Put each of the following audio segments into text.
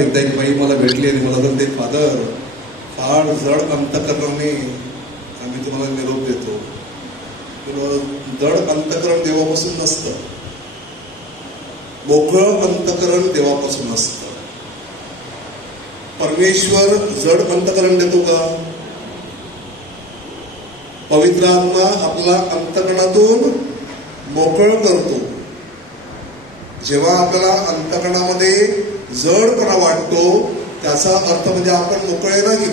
एकदा एक बाई मला भेटली आणि मला म्हणते, फादर फार जड अंतकरणाने आम्ही तुम्हाला निरोप देतो. जड अंतकरण देवापासून नसतं, मोकळं अंतकरण देवापासून असतं. परमेश्वर जड अंतकरण देतो का? पवित्र आत्मा आपला अंतकरणातून मोकळं करतो. जेव्हा आपल्याला अंतकरणामध्ये जडपणा वाटतो त्याचा अर्थ म्हणजे आपण मोकळे नाही.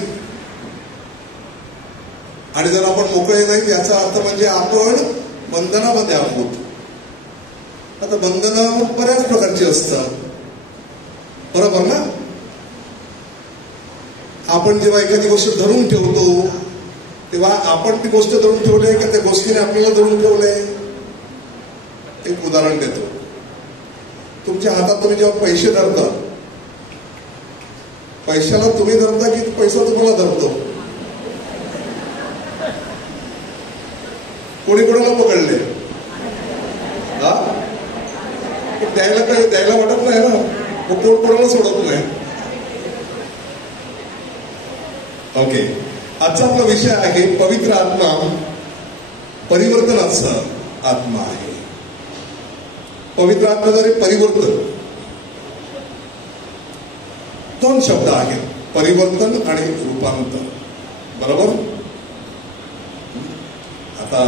आणि जर आपण मोकळे नाही याचा अर्थ म्हणजे आपण बंधनामध्ये आहोत. आता बंधनं बऱ्याच प्रकारची असतात, बरोबर ना? आपण जेव्हा एखादी गोष्ट धरून ठेवतो तेव्हा आपण ती गोष्ट धरून ठेवली का त्या गोष्टीने आपल्याला धरून ठेवलंय? एक उदाहरण देतो. तुमच्या हातात तुम्ही जेव्हा पैसे धरता, पैशाला तुम्ही धरता की पैसा तुम्हाला धरतो? कोणी कोणाला पकडले? द्यायला काय द्यायला वाटत नाही ना, मग कोण कोणाला सोडत नाही. ओके, आजचा आपला विषय आहे पवित्र आत्मा परिवर्तनाचा आत्मा आहे. पवित्र आत्म्याद्वारे परिवर्तन, दोन शब्द आहेत, परिवर्तन आणि रूपांतर, बरोबर? आता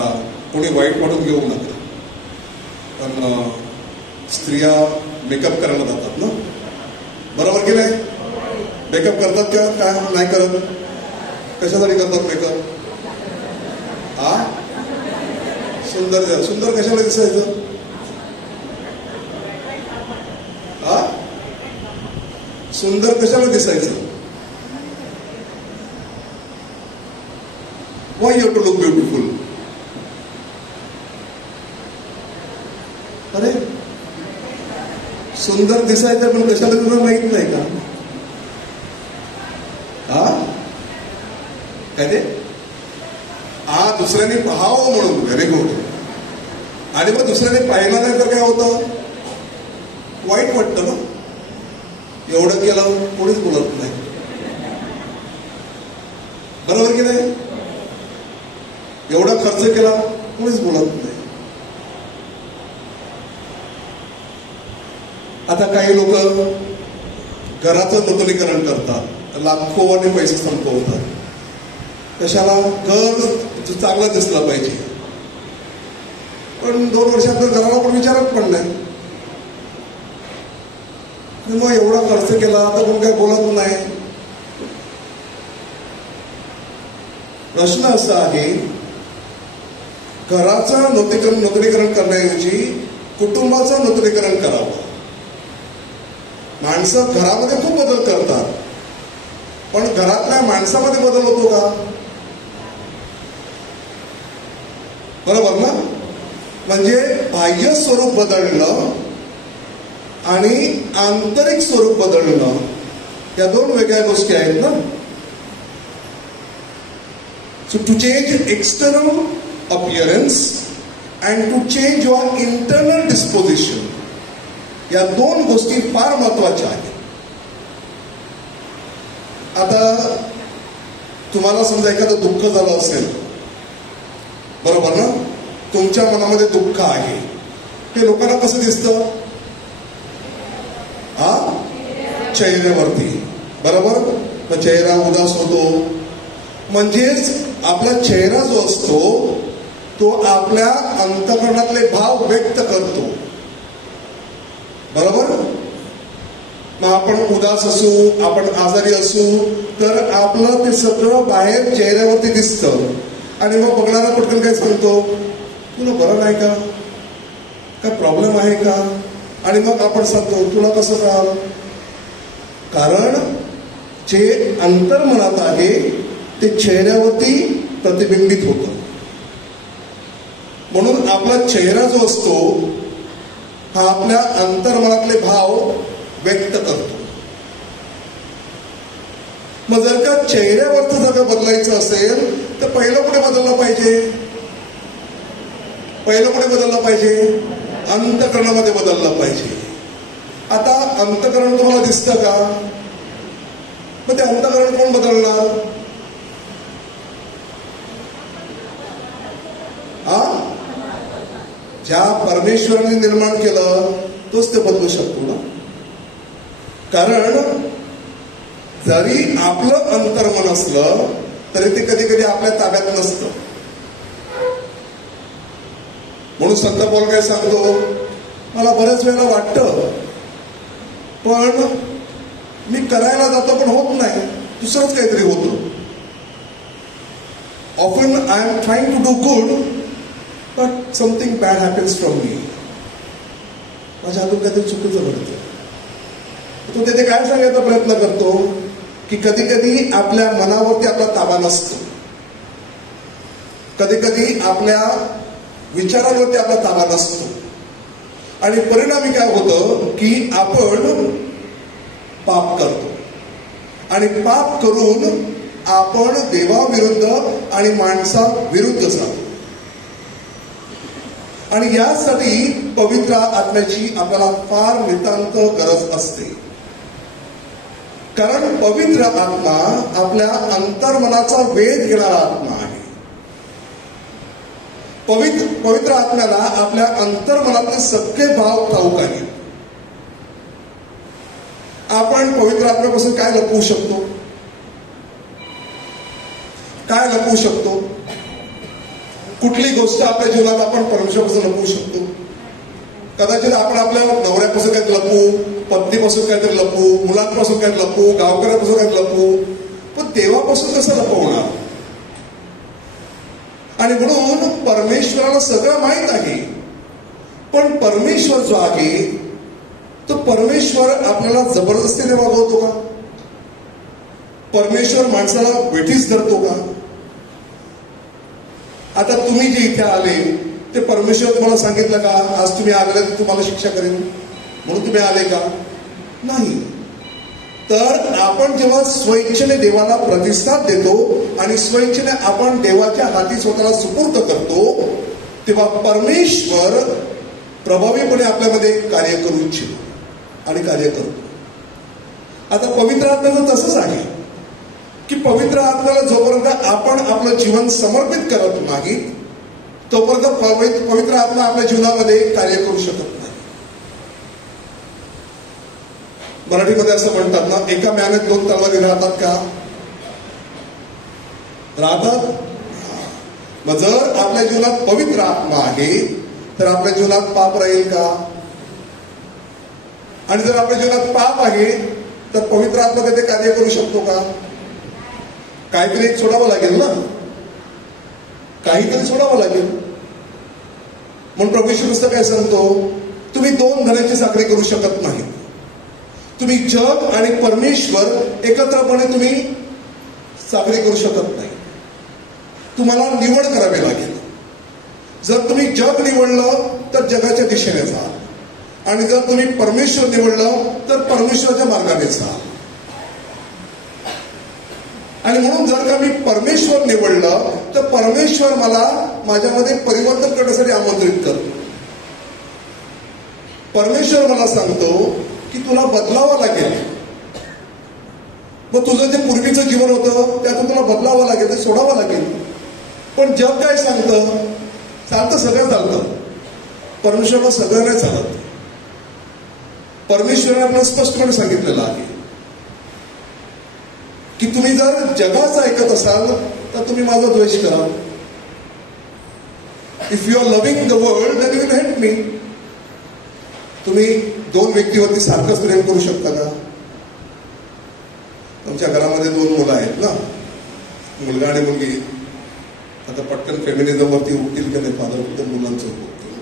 कोणी वाईट वाटून घेऊ नका, पण स्त्रिया मेकअप करायला जातात ना, बरोबर की नाही? मेकअप करतात का काय नाही करत? कशासाठी करतात मेकअप? सुंदर सुंदर कशाला दिसायचं? सुंदर कशाला दिसायचं? Why you have to look beautiful? अरे सुंदर दिसायचं पण कशाला तुला माहित नाही का? काय ते? दुसऱ्याने पाहावं म्हणून, व्हेरी गुड. आणि मग दुसऱ्याने पाहिलं नाही तर काय होतं? वाईट वाटतं ना. एवढं केलं कोणीच बोलत नाही, बरोबर की नाही? एवढा खर्च केला कोणीच बोलत नाही. आता काही लोक घराचं नूतनीकरण करतात, लाखोने पैसे संपवतात. कशाला? घर चांगलं दिसलं पाहिजे, पण 2 वर्षात घराला पण विचारत पण नाही. मग एवढा खर्च केला तर कोण काही बोलत नाही. प्रश्न असा आहे, घराचं नूतनीकरण करण्याऐवजी कुटुंबाचं नूतनीकरण करावं. माणसं घरामध्ये खूप बदल करतात, पण घरातल्या माणसामध्ये बदल होतो का? बरोबर ना? म्हणजे बाह्य स्वरूप बदलणं आणि आंतरिक स्वरूप बदलणं या 2 वेगळ्या गोष्टी आहेत ना. So to change external appearance and to change your internal disposition, या 2 गोष्टी फार महत्वाच्या आहेत. आता तुम्हाला समजा एखादं दुःख झालं असेल, बरोबर ना? तुमच्या मनामध्ये दुःख आहे, ते लोकांना कसं दिसतं? चेहऱ्यावरती, बरोबर? मग चेहरा उदास होतो, म्हणजेच आपला चेहरा जो असतो तो आपल्या अंतःकरणातले भाव व्यक्त करतो, बरोबर? मग आपण उदास असू, आपण आजारी असू तर आपलं ते सगळं बाहेर चेहऱ्यावरती दिसतं. आणि मग बघणारा पटकन काय सांगतो, तुला बरं नाही का? काय प्रॉब्लेम आहे का? आणि मग आपण सांगतो, तुला कसं कळालं? कारण जे अंतर्मनात आहे ते चेहऱ्यावरती प्रतिबिंबित होतं. म्हणून आपला चेहरा जो असतो हा आपल्या अंतर्मनातले भाव व्यक्त करतो. मग जर का चेहऱ्यावरचं जर बदलायचं असेल तर पहिलं कुठे बदललं पाहिजे? पहिलं कुठे बदललं पाहिजे? अंतःकरणामध्ये बदललं पाहिजे. आता अंतःकरण तुम्हाला दिसतं का? मग ते अंतःकरण कोण बदलणार? ज्या परमेश्वराने निर्माण केलं तोच ते बदलू शकतो ना. कारण जरी आपलं अंतर्मन असलं तरी ते कधी कधी आपल्या ताब्यात नसतं. म्हणून संत पौल काय सांगतो, मला बऱ्याच वेळेला वाटतं पण मी करायला जातो पण होत नाही, दुसरंच काहीतरी होतं. Often I am trying to do good but something bad happens from me. माझ्या हातून काहीतरी चुकीचं घडतं. तो तिथे काय सांगायचा प्रयत्न करतो की कधी कधी आपल्या मनावरती आपला ताबा नसतो, कधी कधी आपल्या विचारांवरती आपला ताबा नसतो आणि परिणामी काय होतं की आपण पाप करतो आणि पाप करून आपण देवाविरुद्ध आणि माणसाविरुद्ध जातो. आणि यासाठी पवित्र आत्म्याची आपल्याला फार नितांत गरज असते. कारण पवित्र आत्मा आपल्या अंतर्मनाचा वेध घेणारा आत्मा आहे. पवित्र आत्म्याला आपल्या अंतर्मनातले सगळे भाव ठाऊक आहेत. आपण पवित्र आत्म्यापासून काय लपवू शकतो? काय लपवू शकतो? कुठली गोष्ट आपल्या जीवनात आपण परमेश्वरापासून लपवू शकतो? कदाचित आपण आपल्या नवऱ्यापासून काहीतरी लपवू, पत्नीपासून काहीतरी लपवू, मुलांपासून काहीतरी लपवू, गावकऱ्यापासून काहीतरी लपवू, पण देवापासून कसं लपवणार? आणि म्हणून परमेश्वराला सगळं माहीत आहे. पण परमेश्वर जो आहे तो परमेश्वर आपल्याला जबरदस्तीने वागवतो का? परमेश्वर माणसाला वेठीस धरतो का? आता तुम्ही जे इथे आले ते परमेश्वर तुम्हाला सांगितलं का आज तुम्ही आले तर तुम्हाला शिक्षा करेन म्हणून तुम्ही आले का? नाही. तर आपण जेव्हा स्वइच्छेने देवाला प्रतिसाद देतो आणि स्वइच्छेने आपण देवाच्या हाती स्वतःला सुपूर्द करतो तेव्हा परमेश्वर प्रभावीपणे आपल्यामध्ये कार्य करू इच्छितो आणि कार्य करतो. आता पवित्र आत्म्याचं तसंच आहे की पवित्र आत्म्याला जोपर्यंत आपण आपलं जीवन समर्पित करत नाही तोपर्यंत पवित्र आत्मा आपल्या जीवनामध्ये कार्य करू शकत नाही. मराठीमध्ये असं म्हणतात ना, एका म्यानेत दोन तलवारी राहतात का? राहतात. मग जर आपल्या जीवनात पवित्र आत्मा आहे तर आपल्या जीवनात पाप राहील का? आणि जर आपल्या जीवनात पाप आहे तर पवित्र आत्मा तिथे कार्य करू शकतो का? काहीतरी एक सोडावं लागेल ना, काहीतरी सोडावं लागेल. म्हणून प्रभू येशू ख्रिस्त काय सांगतो, तुम्ही दोन धन्याची साखळी करू शकत नाही. तुम्ही जग आणि परमेश्वर एकत्रपणे तुम्ही साखळी करू शकत नाही. तुम्हाला निवड करावी लागेल. जर तुम्ही जग निवडलं तर जगाच्या दिशेने जा आणि जर तुम्ही परमेश्वर निवडलं तर परमेश्वराच्या मार्गाने जा. आणि म्हणून जर का मी परमेश्वर निवडलं तर परमेश्वर मला माझ्यामध्ये परिवर्तन करण्यासाठी आमंत्रित करतो. परमेश्वर मला सांगतो की तुला बदलावं लागेल. मग तुझं जे पूर्वीचं जीवन होतं त्यातून तुला बदलावं लागेल, ते सोडावं लागेल. पण जग काय सांगतं? चालतं, सगळं चालतं. परमेश्वरला सगळं नाही चालत. परमेश्वराने आपल्याला स्पष्टपणे सांगितलेलं आहे की तुम्ही जर जगाचं ऐकत असाल तर तुम्ही माझा द्वेष करा. If you are loving the world then you will hate me. तुम्ही दोन व्यक्तीवरती सारखंच प्रेम करू शकता का? तुमच्या घरामध्ये दोन मुलं आहेत ना, मुलगा आणि मुलगी. आता पटकन फेमिनिझम वरती उठतील की नाही? फादर मुलांचं उठतील.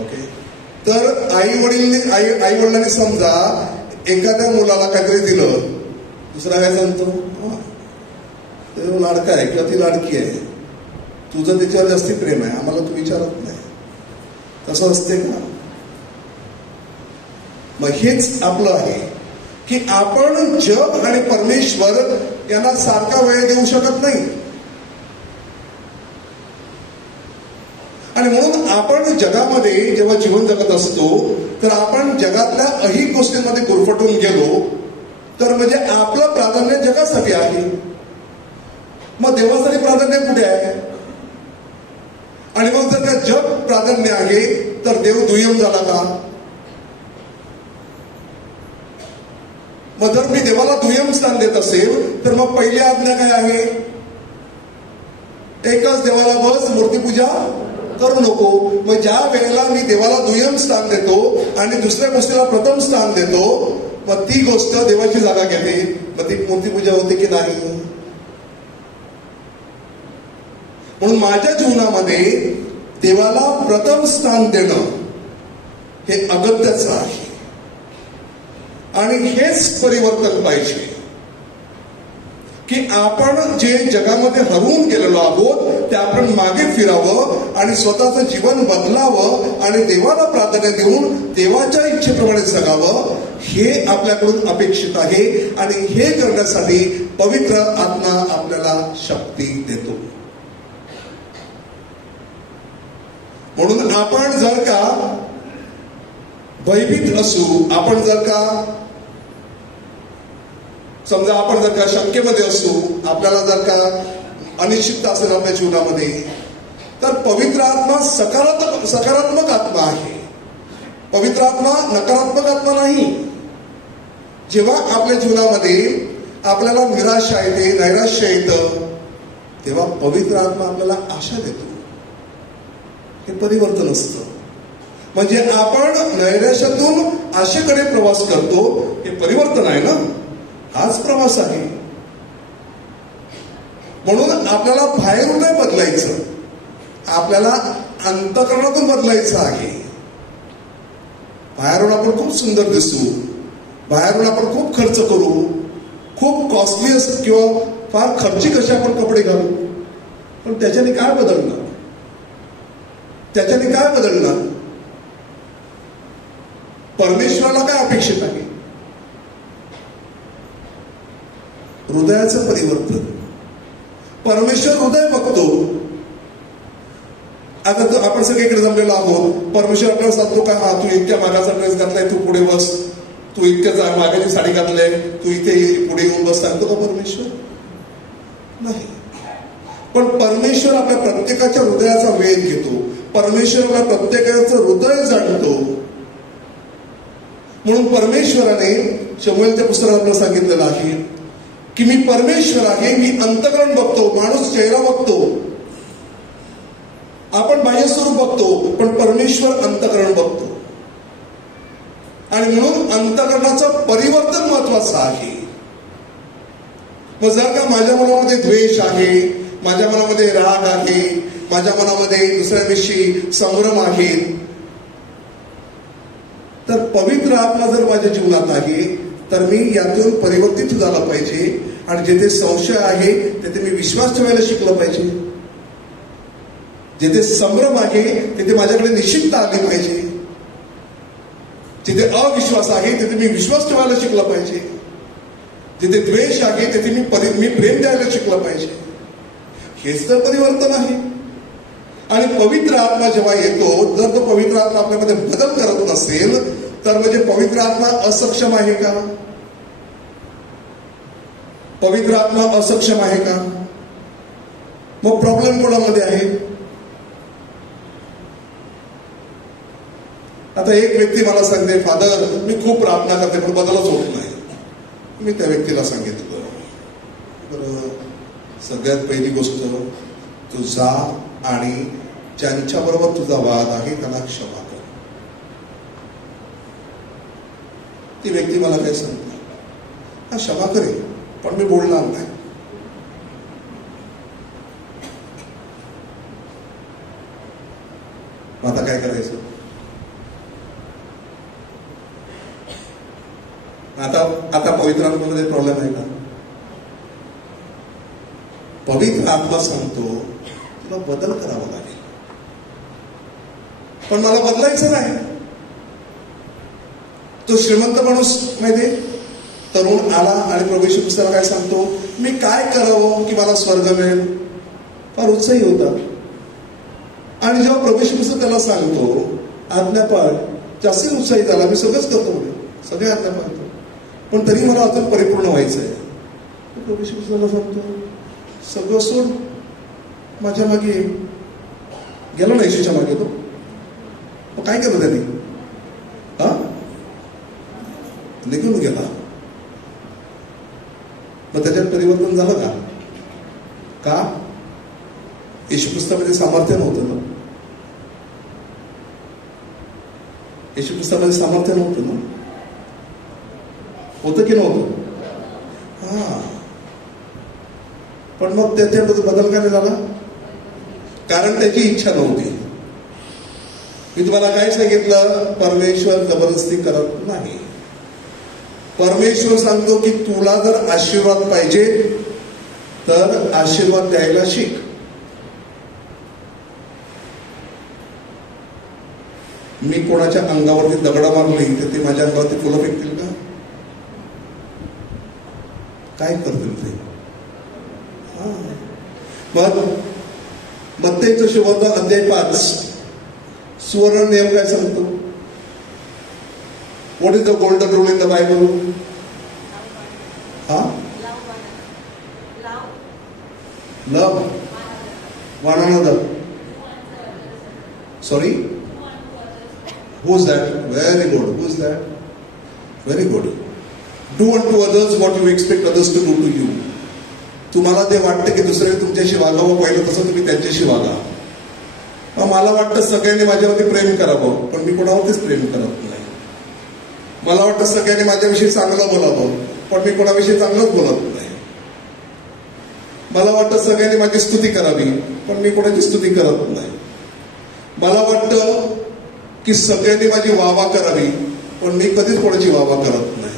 ओके. तर आई वडिलांनी समजा एखाद्या मुलाला काहीतरी दिलं, दुसरा काय सांगतो, तो लाडका आहे किंवा ती लाडकी आहे, तुझं त्याच्यावर जास्ती प्रेम आहे, आम्हाला तू विचारत नाही. तसं असते का? मग हेच आपलं आहे की आपण जग आणि परमेश्वर यांना सारखा वेळ देऊ शकत नाही. आणि म्हणून आपण जगामध्ये जेव्हा जीवन जगत असतो तर आपण जगातल्या अनेक गोष्टींमध्ये गुरफटून गेलो तर म्हणजे आपलं प्राधान्य जगासाठी आहे. मग देवासाठी प्राधान्य कुठे आहे? आणि मग जर का जग प्राधान्य आहे तर देव दुय्यम झाला का? मग जर मी देवाला दुय्यम स्थान देत असेल तर मग पहिली आज्ञा काय आहे? एकच देवाला बस, मूर्तीपूजा करू नको. मग ज्या वेळेला मी देवाला दुय्यम स्थान देतो आणि दुसऱ्या गोष्टीला प्रथम स्थान देतो, मग ती गोष्ट देवाची जागा घेते. मग ती मूर्तीपूजा होते की नाही? म्हणून माझ्या जीवनामध्ये देवाला प्रथम स्थान देणं हे अगत्याचं आहे. आणि हेच परिवर्तन पाहिजे की आपण जे जगामध्ये हरवून गेलेलो आहोत ते आपण मागे फिरावं आणि स्वतःचं जीवन बदलावं आणि देवाला प्राधान्य देऊन देवाच्या इच्छेप्रमाणे जगावं, हे आपल्याकडून अपेक्षित आहे. आणि हे करण्यासाठी पवित्र आत्मा आपल्याला शक्ती देतो. म्हणून आपण जर का भयभीत असू, आपण जर का समजा आपण जर का शंकेमध्ये असू, आपल्याला जर का अनिश्चितता असेल आपल्या जीवनामध्ये, तर पवित्र आत्मा सकारात्मक आत्मा आहे. पवित्र आत्मा नकारात्मक आत्मा नाही. जेव्हा आपल्या जीवनामध्ये आपल्याला निराशा येते, नैराश्य येतं, तेव्हा पवित्र आत्मा आपल्याला आशा देतो. हे परिवर्तन असतं. म्हणजे आपण नैराश्यातून आशेकडे प्रवास करतो, हे परिवर्तन आहे ना, हाच प्रवास आहे. म्हणून आपल्याला बाहेरून नाही बदलायचं, आपल्याला अंतःकरणातून बदलायचं आहे. बाहेरून आपण खूप सुंदर दिसू, बाहेरून आपण खूप खर्च करू, खूप कॉस्टली असं किंवा फार खर्चिक असे आपण कपडे घालू, पण त्याच्याने काय बदलणार? त्याच्याने काय बदलणार? परमेश्वराला काय अपेक्षित आहे? हृदयाचं परिवर्तन. परमेश्वर हृदय बघतो. आता आपण सगळीकडे जमलेलो आहोत, परमेश्वर आपल्याला सांगतो का, हा तू इतक्या मागाचा ड्रेस घातलाय, तू पुढे बस, तू इतक्या मागाची साडी घातलाय, तू इथे पुढे येऊन बस, सांगतो का परमेश्वर? नाही. पण परमेश्वर आपल्या प्रत्येकाच्या हृदयाचा वेध घेतो. परमेश्वर आपल्या प्रत्येकाचं हृदय जाणतो. म्हणून परमेश्वराने शमूएलच्या पुस्तकात आपल्याला सांगितलेलं आहे की मी परमेश्वर आहे, मी अंतःकरण बघतो. माणूस चेहरा बघतो, आपण बाह्य स्वरूप बघतो, पण परमेश्वर अंतःकरण बघतो. आणि म्हणून अंतःकरणाचं परिवर्तन महत्वाचं आहे. मग जर का माझ्या मनामध्ये द्वेष आहे, माझ्या मनामध्ये राग आहे, माझ्या मनामध्ये दुसऱ्याविषयी संभ्रम आहे, तर पवित्र आत्मा जर माझ्या जीवनात आहे तर मी यातून परिवर्तित झाला पाहिजे. आणि जिथे संशय आहे तिथे मी विश्वास ठेवायला शिकलं पाहिजे. जिथे संभ्रम आहे तिथे माझ्याकडे निश्चितता आली पाहिजे. जिथे अविश्वास आहे तिथे मी विश्वास ठेवायला शिकला पाहिजे. जिथे द्वेष आहे तिथे मी प्रेम द्यायला शिकलं पाहिजे. हेच तर परिवर्तन आहे. आणि पवित्र आत्मा जेव्हा येतो, जर तो पवित्र आत्मा आपल्यामध्ये बदल करत नसेल तर म्हणजे पवित्र आत्मा असक्षम आहे का? पवित्र आत्मा असक्षम आहे का? मग प्रॉब्लेम कोणामध्ये आहे? आता एक व्यक्ती मला सांगते, फादर मी खूप प्रार्थना करते पण बदलच होत नाही. मी त्या व्यक्तीला सांगितलं, बरं सगळ्यात पहिली गोष्ट, तू जा आणि ज्यांच्याबरोबर तुझा वाद आहे त्यांना क्षमा कर. ती व्यक्ती मला काय सांगते, हा क्षमा करेल पण मी बोलणार नाही. आता काय करायचं? आता पवित्र आत्म्यामध्ये प्रॉब्लेम आहे का? पवित्र आत्मा सांगतो तुला बदल करावा लागेल, पण मला बदलायचं नाही. तो श्रीमंत माणूस माहितीये, तरुण आला आणि प्रभू येशू ख्रिस्ताला काय सांगतो, मी काय करावं की मला स्वर्ग मिळेल? फार उत्साही होता. आणि जेव्हा प्रभू येशू ख्रिस्त त्याला सांगतो आज्ञा पाळ, जास्ती उत्साही झाला. मी सगळंच करतो, सगळे आज्ञा पाळतो. पण तरी मला अजून परिपूर्ण व्हायचं आहे. प्रभू येशू ख्रिस्ताला सांगतो सगळं सोड, माझ्या मागे गेलो ना येशूच्या मागे. तो काय केलं त्यांनी? हा, निघून गेला. मग त्याच्यात परिवर्तन झालं का? का? येशू ख्रिस्तामध्ये सामर्थ्य नव्हतं ना. येशू ख्रिस्तामध्ये सामर्थ्य नव्हतं ना. होतं की नव्हतं? हा, पण मग त्याच्यामध्ये बदल का नाही झाला? कारण त्याची इच्छा नव्हती. मी तुम्हाला काय सांगितलं? परमेश्वर जबरदस्ती करत नाही. परमेश्वर सांगतो की तुला जर आशीर्वाद पाहिजे तर आशीर्वाद द्यायला शिक. मी कोणाच्या अंगावरती दगड मारली तर ते माझ्या अंगावरती फुलं फेकतील का? काय करतील ते? मग मत्तेचं सुवर्त अध्याय 5 सुवर्ण नियम काय सांगतो? What is the golden rule in the Bible? हा, love one another. Sorry, who is that? Very good. Who is that? Very good. Do unto others what you expect others to do to you. तुम्हाला ते वाटतं की दुसरे तुमच्याशी वागावं पहिलं तसं तुम्ही त्यांच्याशी वागा. मला वाटतं सगळ्यांनी माझ्यावरती प्रेम करावं, पण मी कोणावरतीच प्रेम करत नाही. मला वाटतं सगळ्यांनी माझ्याविषयी चांगलं बोलावं, पण मी कोणाविषयी चांगलंच बोलत नाही. मला वाटतं सगळ्यांनी माझी स्तुती करावी, पण मी कोणाची स्तुती करत नाही. मला वाटतं की सगळ्यांनी माझी वाहवा करावी, पण मी कधीच कोणाची वाहवा करत नाही.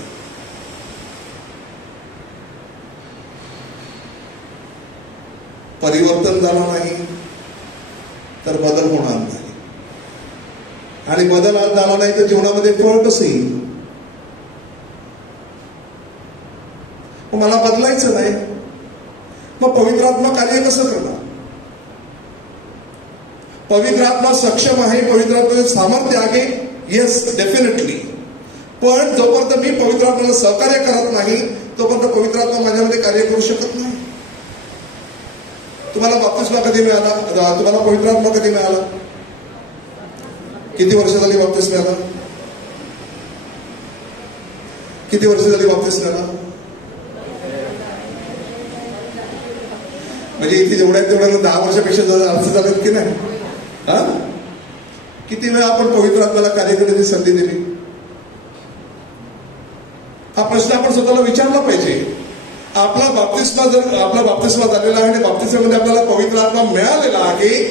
परिवर्तन झालं नाही तर बदल होणार नाही, आणि बदल आज झाला नाही तर जीवनामध्ये फळ कसं येईल? मला बदलायचं नाही, मग पवित्र आत्मा कार्य कसं करणार? पवित्र आत्मा सक्षम आहे, पवित्र आत्म्याचं सामर्थ्य आहे, येस डेफिनेटली. पण जोपर्यंत मी पवित्र आत्म्याला सहकार्य करत नाही तोपर्यंत पवित्र आत्मा माझ्यामध्ये कार्य करू शकत नाही. तुम्हाला बाप्तिस्मा कधी मिळाला? तुम्हाला पवित्र आत्मा कधी मिळाला? किती वर्ष झाली बाप्तिस्म्याला? किती वर्ष झाली बाप्तिस्म्याला? म्हणजे इथे जेवढ्या तेवढ्या 10 वर्षापेक्षा अर्थ झालेत की नाही? हा, किती वेळा आपण पवित्र आत्म्याला कार्य करण्याची संधी दिली? हा प्रश्न आपण स्वतःला विचारला पाहिजे. आपला बाप्तिस्मा झालेला आहे आणि बाप्तिस्मामध्ये आपल्याला पवित्र आत्मा मिळालेला आहे,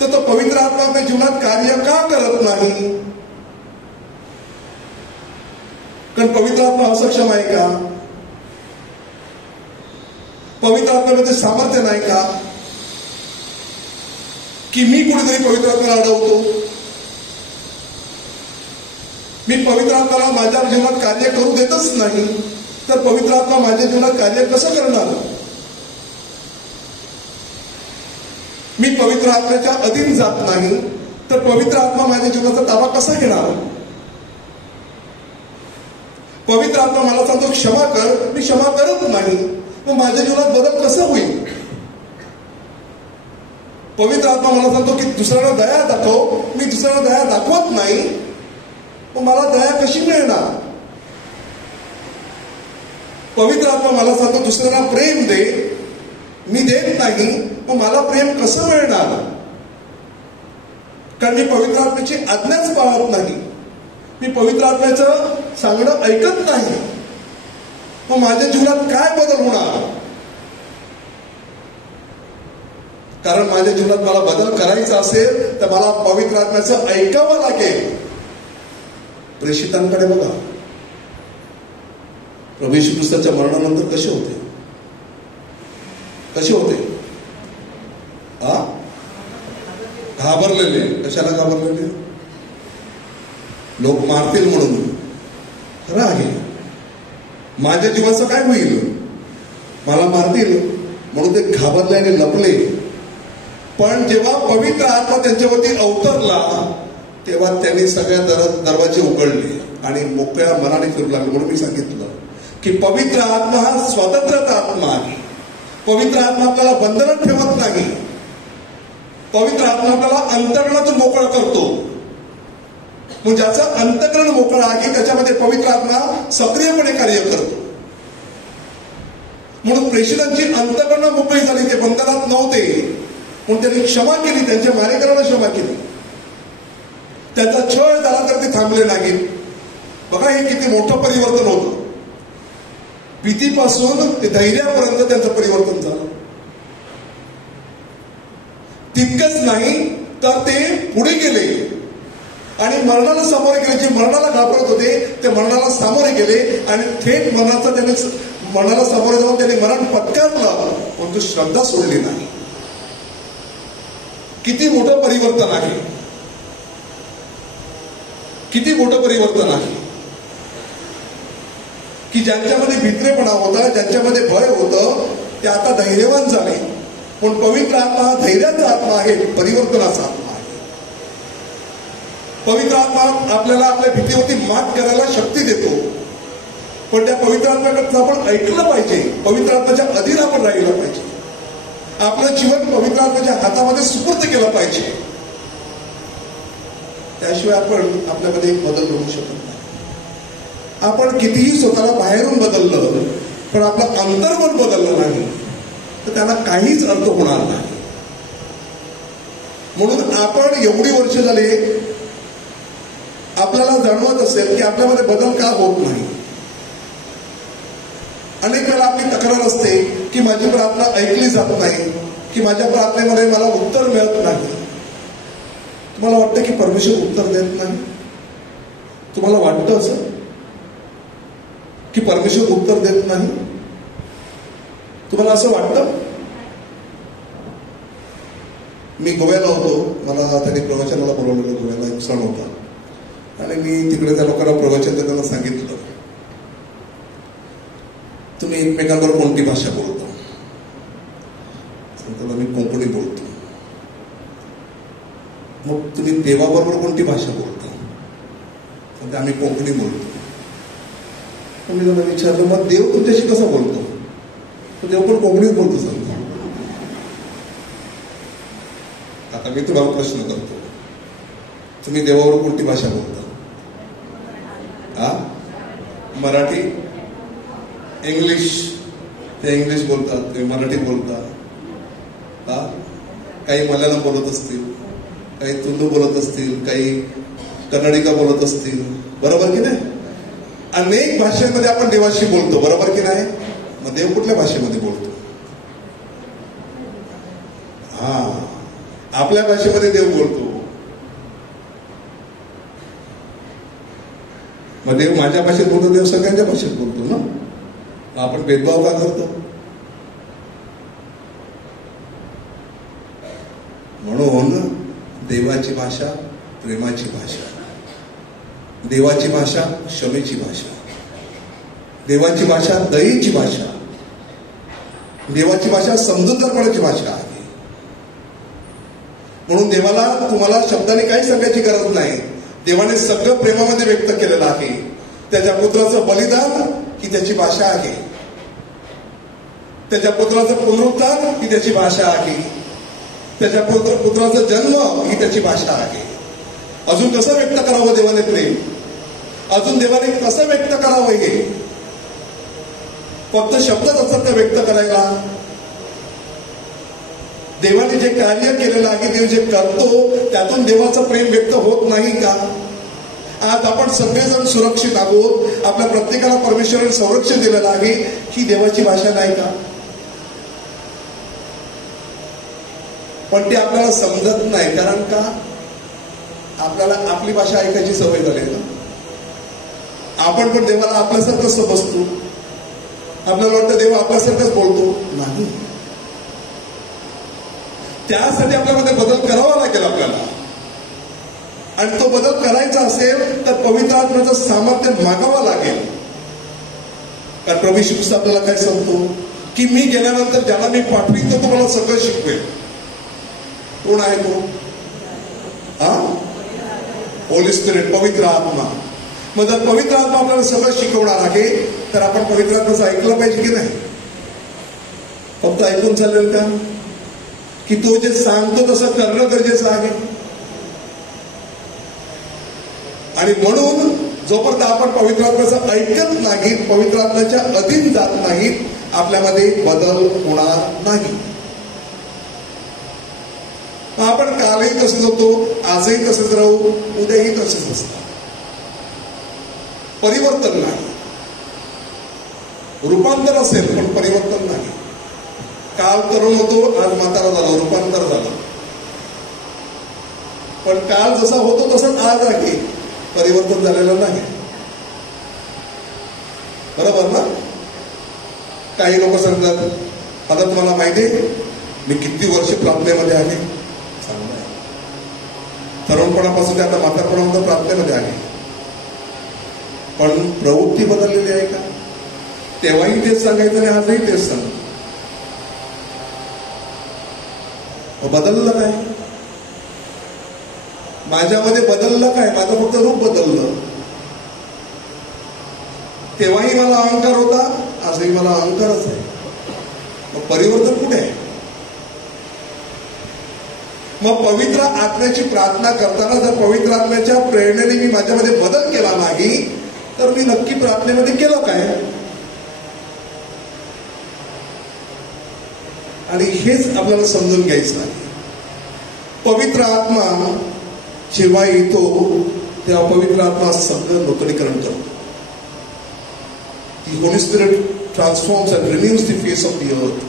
तर तो पवित्र आत्मा आपल्या जीवनात कार्य का करत नाही? कारण पवित्र आत्मा असक्षम आहे का? पवित्र आत्म्यामध्ये सामर्थ्य नाही का? की मी कुठेतरी पवित्र आत्म्याला अडवतो? मी पवित्र आत्म्याला माझ्या जीवनात कार्य करू देतच नाही, तर पवित्र आत्मा माझ्या जीवनात कार्य कसं करणार? मी पवित्र आत्म्याच्या अधीन जात नाही तर पवित्र आत्मा माझ्या जीवनाचा ताबा कसा घेणार? पवित्र आत्मा मला सांगतो क्षमा कर, मी क्षमा करत नाही, मग माझ्या जीवनात बदल कसं होईल? पवित्र आत्मा मला सांगतो की दुसऱ्याला दया दाखव, मी दुसऱ्याला दया दाखवत नाही, मग मला दया कशी मिळणार? पवित्र आत्मा मला सांगतो दुसऱ्याला प्रेम दे, मी देत नाही, मग मला प्रेम कसं मिळणार? कारण मी पवित्र आत्म्याची आज्ञाच पाळत नाही, मी पवित्र आत्म्याचं सांगणं ऐकत नाही, मग माझ्या जीवनात काय बदल होणार? कारण माझ्या जीवनात मला बदल करायचा असेल तर मला पवित्र आत्म्याचं ऐकावं लागेल. प्रेषितांकडे बघा, प्रभू येशू ख्रिस्ताच्या मरणानंतर कसे होते? कसे होते? घाबरलेले. कशाला घाबरलेले? लोक मारतील म्हणून. खरं आहे, माझ्या जीवाचं काय होईल? मला मारतील म्हणून ते घाबरले आणि लपले. पण जेव्हा पवित्र आत्मा त्यांच्यावरती अवतरला तेव्हा त्यांनी सगळ्या दरवाजे उघडले आणि मोकळ्या मनाने फिरू लागले. म्हणून मी सांगितलं की पवित्र आत्मा हा स्वतंत्रता आत्मा आहे. पवित्र आत्मा आपल्याला बंधनात ठेवत नाही. पवित्र आत्मा आपल्याला अंतःकरणातून मोकळं करतो. मग ज्याचं अंतःकरण मोकळं आहे त्याच्यामध्ये पवित्र आत्मा सक्रियपणे कार्य करतो. म्हणून प्रेषितांची अंतःकरणं मोकळी झाली, ते बंधनात नव्हते म्हणून त्यांनी क्षमा केली, त्यांच्या मारेकऱ्याला क्षमा केली. त्यांचा छळ झाला तर ते थांबले नाहीत. बघा हे किती मोठं परिवर्तन होतं. भीतीपासून ते धैर्यापर्यंत त्यांचं परिवर्तन झालं. तितकंच नाही तर ते पुढे गेले आणि मरणाला सामोरे गेले. जे मरणाला घाबरत होते ते मरणाला सामोरे गेले आणि थेट मरणाला सामोरे जाऊन त्यांनी मरण पत्करलं, परंतु श्रद्धा सोडली नाही. किती मोठं परिवर्तन आहे, किती मोठं परिवर्तन आहे की ज्यांच्यामध्ये भित्रेपणा होता, ज्यांच्यामध्ये भय होतं, ते आता धैर्यवान झाले. पण पवित्र आत्मा हा धैर्याचा आत्मा आहे, परिवर्तनाचा आत्मा आहे. पवित्र आत्मा आपल्याला आपल्या भीतीवरती मात करायला शक्ती देतो. पण त्या पवित्र आत्म्याकडे आपण ऐकलं पाहिजे. पवित्र आत्म्याच्या अधीन आपण राहिलं पाहिजे. आपलं जीवन पवित्र आत्म्याच्या हातामध्ये सुपूर्द केलं पाहिजे. त्याशिवाय आपण आपल्यामध्ये बदल घडू शकत नाही. आपण कितीही स्वतःला बाहेरून बदललं पण आपलं अंतर्मन बदललं नाही तर त्याला काहीच अर्थ होणार नाही. म्हणून आपण एवढी वर्ष झाले आपल्याला जाणवत असेल की आपल्यामध्ये बदल का होत नाही. अनेक वेळा आपली तक्रार असते की माझी प्रार्थना ऐकली जात नाही, की माझ्या प्रार्थनेमध्ये मला उत्तर मिळत नाही. तुम्हाला वाटतं की परमेश्वर उत्तर देत नाही? तुम्हाला वाटतं असं की परमेश्वर उत्तर देत नाही? तुम्हाला असं वाटतं? मी गोव्याला होतो, मला त्यांनी प्रवचनाला बोलवलेलं. गोव्याला एक सण होता आणि मी तिकडे त्या लोकांना प्रवचन देताना सांगितलं, तुम्ही एकमेकांबरोबर कोणती भाषा बोलता? सांगताना मी कोकणी बोलतो. मग तुम्ही देवाबरोबर कोणती भाषा बोलता? म्हणजे आम्ही कोकणी बोलतो. मी त्यांना विचारलं, मग देव तुमच्याशी कसा बोलतो? देव पण कोकणीच बोलतो. सांगतो आता मी तुम्हाला प्रश्न करतो, तुम्ही देवाबरोबर कोणती भाषा बोलता? मराठी, इंग्लिश? ते इंग्लिश बोलतात, ते मराठी बोलतात. काही मल्याळम बोलत असतील, काही तुलू बोलत असतील, काही कन्नडिका बोलत असतील, बरोबर की नाही? अनेक भाषेमध्ये आपण देवाशी बोलतो, बरोबर की नाही? मग देव कुठल्या भाषेमध्ये बोलतो? आपल्या भाषेमध्ये देव बोलतो. मग देव माझ्या भाषेत बोलतो, देव सगळ्यांच्या भाषेत बोलतो ना. आपण भेदभाव का करतो? म्हणून देवाची भाषा प्रेमाची भाषा, देवाची भाषा क्षमेची भाषा, देवाची भाषा दयेची भाषा, देवाची भाषा समजूतदारपणाची भाषा आहे. म्हणून देवाला तुम्हाला शब्दाने काही सांगायची गरज नाही. देवाने सगळं प्रेमामध्ये व्यक्त केलेलं आहे. त्याच्या पुत्राचं बलिदान ही त्याची भाषा आहे. त्याच्या पुत्राचं पुनरुत्थान ही त्याची भाषा आहे. त्याच्या पुत्राचा जन्म ही त्याची भाषा आहे. अजून कसं व्यक्त करावं देवाने प्रेम? अजून देवाने कसं व्यक्त करावं? हे फक्त शब्दच असतात त्या व्यक्त करायला. देवाने जे कार्य केलेलं आहे, देव जे करतो त्यातून देवाचं प्रेम व्यक्त होत नाही का? आज आपण सगळेजण सुरक्षित आहोत, आपल्या प्रत्येकाला परमेश्वराने संरक्षण दिलेलं आहे. ही देवाची भाषा नाही का? पण ते आपल्याला समजत नाही. कारण का? आपल्याला आपली भाषा ऐकायची सवय झाली ना. आपण पण देवाला आपल्यासारखंच समजतो. आपल्याला वाटतं देव आपल्यासारखंच बोलतो. नाही. त्यासाठी आपल्यामध्ये बदल करावा लागेल आपल्याला. आणि तो बदल करायचा असेल तर पवित्र आत्म्याचं सामर्थ्य मागावं लागेल. कारण प्रभू येशू ख्रिस्त आपल्याला काय सांगतो की मी गेल्यानंतर ज्याला मी पाठवीन तो तुम्हाला सगळं शिकवेल. कोण आहे तो? होली स्पिरिट, पवित्र आत्मा. मग जर पवित्र आत्मा आपल्याला सगळं शिकवणार आहे तर आपण पवित्र आत्म्याचं ऐकलं पाहिजे की नाही? फक्त ऐकून चालेल का? की तो जे सांगतो तसं करणं गरजेचं आहे. आणि म्हणून जोपर्यंत आपण पवित्र आत्म्याचं ऐकत नाही, पवित्र आत्म्याच्या अधीन जात नाहीत, आपल्यामध्ये बदल होणार नाही. आपण कालही तसेच होतो, आजही तसेच राहू, उद्याही तसेच असतात. परिवर्तन नाही. रूपांतर असेल पण परिवर्तन नाही. काल तरुण होतो, आज म्हातारा झाला, रूपांतर झालं. पण काल जसा होतो तसंच आज आहे, परिवर्तन झालेलं नाही. बरोबर ना? काही लोक सांगतात, आता तुम्हाला माहिती आहे मी किती वर्ष प्रार्थनेमध्ये आहे. चांगलं आहे. तरुणपणापासून ते आता म्हातारपणामध्ये प्रार्थनेमध्ये आहे. पण प्रवृत्ती बदललेली आहे का? तेव्हाही तेच सांगायचं आणि आजही तेच सांग. बदललं काय? माझ्यामध्ये बदललं काय? माझं फक्त रूप बदललं. तेव्हाही मला अहंकार होता, आजही मला अहंकारच आहे. मग परिवर्तन कुठे आहे? मग पवित्र आत्म्याची प्रार्थना करताना जर पवित्र आत्म्याच्या प्रेरणेने मी माझ्यामध्ये बदल केला नाही तर मी नक्की प्रार्थनेमध्ये केलं काय? आणि हेच आपल्याला समजून घ्यायचं आहे. पवित्र आत्मा जेव्हा येतो तेव्हा पवित्र आत्मा सगळं नूतनीकरण करतो. The Holy Spirit transforms and renews the face of the earth,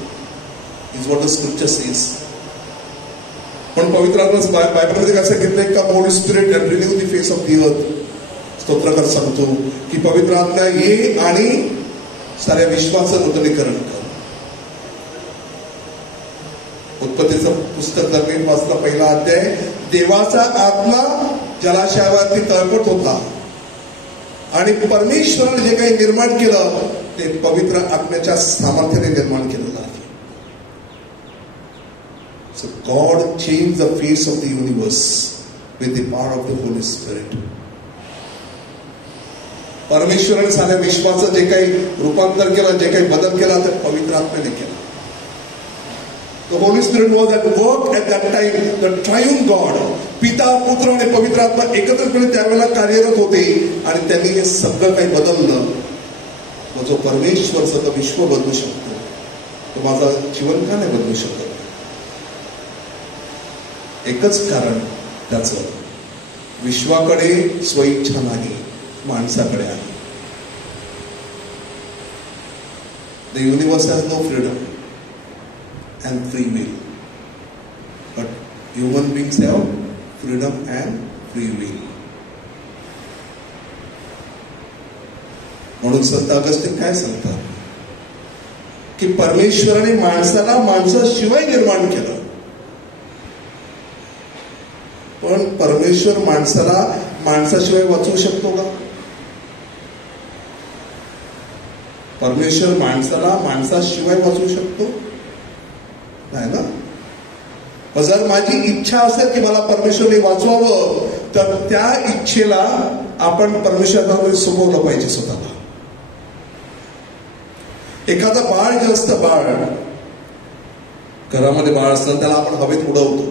is what the scripture says. पण पवित्र आत्मा बायबलमध्ये काय सांगितलंय का? Holy spirit and renew the face of the earth. स्तोत्रकार सांगतो की पवित्र आत्मा ये आणि साऱ्या विश्वाचं नूतनीकरण कर. उत्पत्तीचं पुस्तक जर मी वाचला पहिला अध्याय, देवाचा आत्मा जलाशयावरती तळपत होता आणि परमेश्वराने जे काही निर्माण केलं ते पवित्र आत्म्याच्या सामर्थ्याने निर्माण केलेलं आहे. So God changed the face of the universe with the power of the Holy Spirit. परमेश्वराने साऱ्या विश्वाचं जे काही रूपांतर केलं, जे काही बदल केला ते पवित्र आत्म्याने केला. The Holy Spirit was at work at that time. The triune God, पिता, पुत्र आणि पवित्र आत्मा एकत्रितपणे त्यावेळेला कार्यरत होते आणि त्यांनी हे सगळं काही बदललं. व जो परमेश्वर सगळं विश्व बदलू शकतो तो माझा जीवन का नाही बदलू शकत? एकच कारण त्याचं, विश्वाकडे स्वइच्छा नाही, माणसाकडे आहे. The universe has no freedom and free will, but human beings have freedom and free will. म्हणून संत अगस्तीन काय सांगतात की परमेश्वराने माणसाला माणसाशिवाय निर्माण केलं, पण परमेश्वर माणसाला माणसाशिवाय वाचवू शकतो का? परमेश्वर माणसाला माणसाशिवाय वाचवू शकतो नाही ना. जर माझी इच्छा असेल की मला परमेश्वरने वाचवावं तर त्या इच्छेला आपण परमेश्वराला सोपवलं पाहिजे स्वतःला. एखादं बाळ जे असतं, बाळ घरामध्ये बाळ असतं त्याला आपण हवेत उडवतो.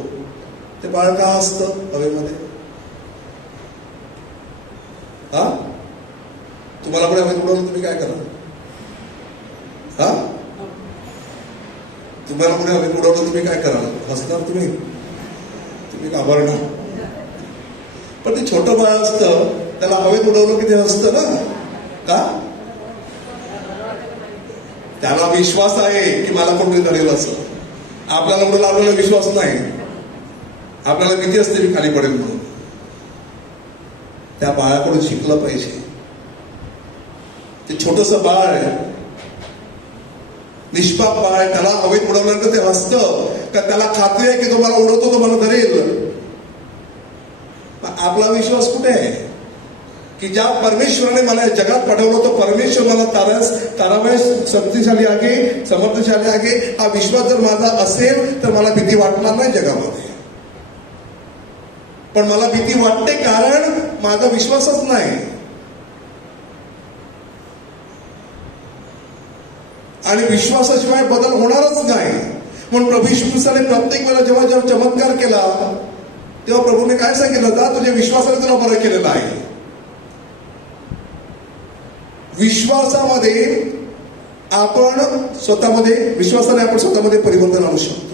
ते बाळ का असतं हवेमध्ये? हा, तुम्हाला पण हवेत उडवलं तुम्ही काय कराल? हा, तुम्हाला पुढे हवेत उडवलं तुम्ही काय कराल? हसणार तुम्ही, तुम्ही घाबरणार. पण ते छोटं बाळ असतं त्याला हवेत उडवलं की ते हसतं ना. का? त्याला विश्वास आहे की मला कोणतरी धरेल असं. आपल्याला उडवलं, आपल्याला विश्वास नाही, आपल्याला भीती असते मी खाली पडेल म्हणून. त्या बाळाकडून शिकलं पाहिजे. ते छोटस बाळ, निष्पाप बाळ, त्याला हवेत उडवल्यानंतर ते हसतं का त्याला खात्री आहे की तो मला उडवतो, तो मला धरेल. आपला विश्वास कुठे आहे की ज्या परमेश्वराने मला या जगात पाठवलं तो परमेश्वर मला तारावयास शक्तिशाली आहे, समर्थशाली आहे. हा विश्वास जर माझा असेल तर मला भीती वाटणार नाही जगामध्ये. पण मला भीती वाटते कारण माझा विश्वासच नाही. आणि विश्वासाशिवाय बदल होणारच नाही. म्हणून प्रभू येशू ख्रिस्ताने प्रत्येक वेळेला जेव्हा जेव्हा चमत्कार केला तेव्हा प्रभूने काय सांगितलं, जा तुझ्या विश्वासाने तुला बरं केलेलं आहे. विश्वासामध्ये आपण विश्वासाने आपण स्वतःमध्ये परिवर्तन आणू शकतो.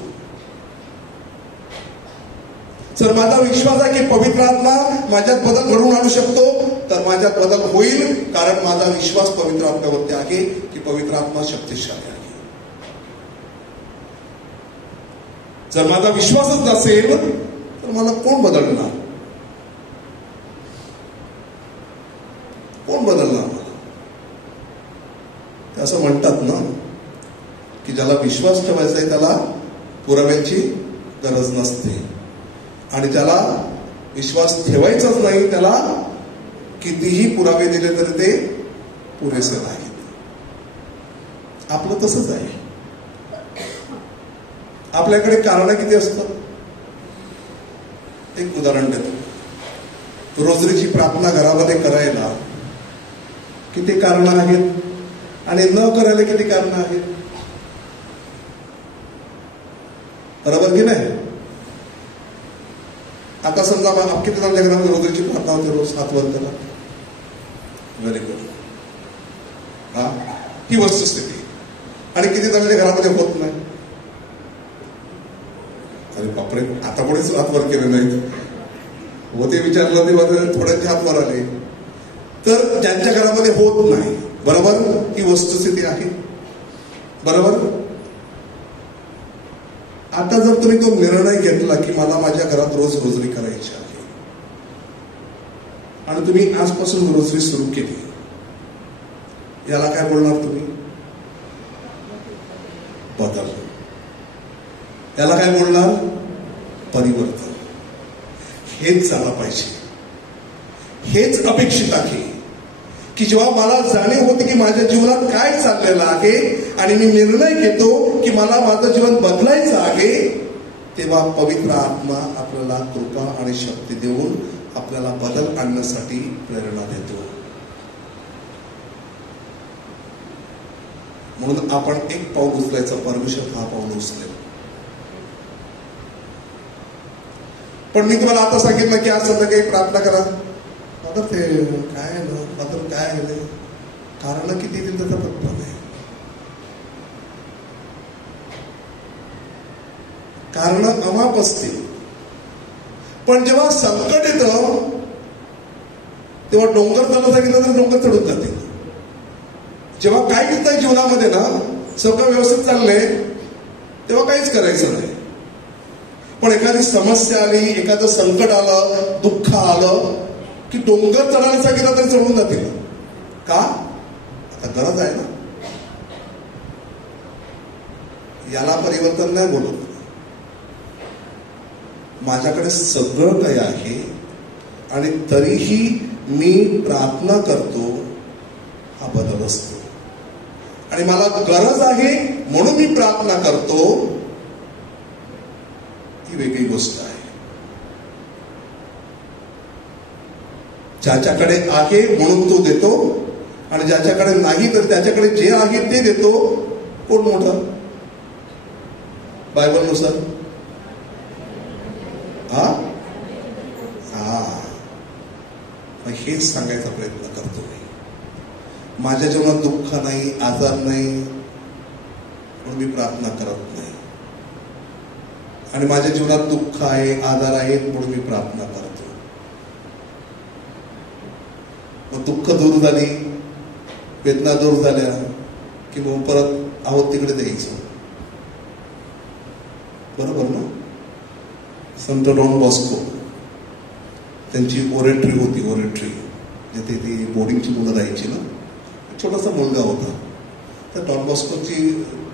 जर माझा विश्वास आहे की पवित्र आत्मा माझ्यात बदल घडवून आणू शकतो, तर माझ्यात बदल होईल, कारण माझा विश्वास पवित्र आत्म्यावरती आहे की पवित्र आत्मा शक्तिशाली आहे. जर माझा विश्वासच नसेल तर मला कोण बदलणार? कोण बदलणार मला? ते असं म्हणतात ना की ज्याला विश्वास ठेवायचा आहे त्याला पुराव्यांची गरज नसते, आणि ज्याला विश्वास ठेवायचाच नाही त्याला कितीही पुरावे दिले तरी ते पुरेसे नाहीत. आपलं तसंच आहे. आपल्याकडे कारण किती असतात? एक उदाहरण देतो. रोजरीची प्रार्थना घरामध्ये करायला किती कारण आहेत आणि न करायला किती कारण आहेत, बरोबर की नाही? आता समजा किती जणांच्या घरामध्ये रोजरीची प्रार्थना होते रोज 7 वर्षाला? Very good. हा, ही वस्तुस्थिती. आणि किती जणांच्या घरामध्ये होत नाही? अरे बापरे, आता कोणीच हात वर केले नाहीत. होते विचारलं तेव्हा थोड्यांचे हात वर आले. तर ज्यांच्या घरामध्ये होत नाही, बरोबर, ही वस्तुस्थिती आहे, बरोबर. आता जर तुम्ही तो निर्णय घेतला की मला माझ्या घरात रोज रोजरी करायची आहे आणि तुम्ही आजपासून रोजरी सुरू केली, याला काय बोलणार तुम्ही? बदल. याला काय बोलणार? परिवर्तन. हेच झालं पाहिजे. हेच अपेक्षित आहे की जेव्हा मला जाणीव होते की माझ्या जीवनात काय चाललेलं आहे आणि मी निर्णय घेतो की मला माझं जीवन बदलायचं आहे, तेव्हा पवित्र आत्मा आपल्याला कृपा आणि शक्ती देऊन आपल्याला बदल आणण्यासाठी प्रेरणा देतो. म्हणून आपण एक पाऊल उचलायचं, परमेश्वर हा पाऊल उचलेल. पण मी तुम्हाला आता सांगितलं की आज संध्याकाळी प्रार्थना करा, आता ते काय ना आता काय आहे, कारण किती दिली त्याचा पत्ता नाही. कारण अमाप असतील, पण जेव्हा संकट येतं तेव्हा डोंगर चढायला सांगितलं तर डोंगर चढून जाते. जेव्हा काय घेत नाही जीवनामध्ये ना, सगळं व्यवस्थित चाललंय तेव्हा काहीच करायचं नाही. पण एखादी समस्या आली, एखादं संकट आलं, दुःख आलं की डोंगर चढायला सांगितलं तरी चढून जातील. का? आता गरज आहे ना. याला परिवर्तन नाही बोलत. माझ्याकडे सगळं काही आहे आणि तरीही मी प्रार्थना करतो, हा बदल असतो. आणि मला गरज आहे म्हणून मी प्रार्थना करतो, ही वेगळी गोष्ट आहे. ज्याच्याकडे आहे म्हणून तो देतो आणि ज्याच्याकडे नाही तर त्याच्याकडे जे आहे ते देतो. कोण मोठं? बायबलनुसार? हा, हेच सांगायचा प्रयत्न करतो मी. माझ्या जीवनात दुःख नाही, आजार नाही म्हणून मी प्रार्थना करत नाही, आणि माझ्या जीवनात दुःख आहे, आजार आहे म्हणून मी प्रार्थना करतो. मग दुःख दूर झाली, वेदना दूर झाल्या की मग परत आहोत तिकडे द्यायचं, बरोबर ना? संत डॉन बॉस्को त्यांची ओरेट्री होती, ओरेट्री जिथे ती बोर्डिंगची मुलं राहायची ना. छोटासा मुलगा होता. तर डॉन बॉस्कोची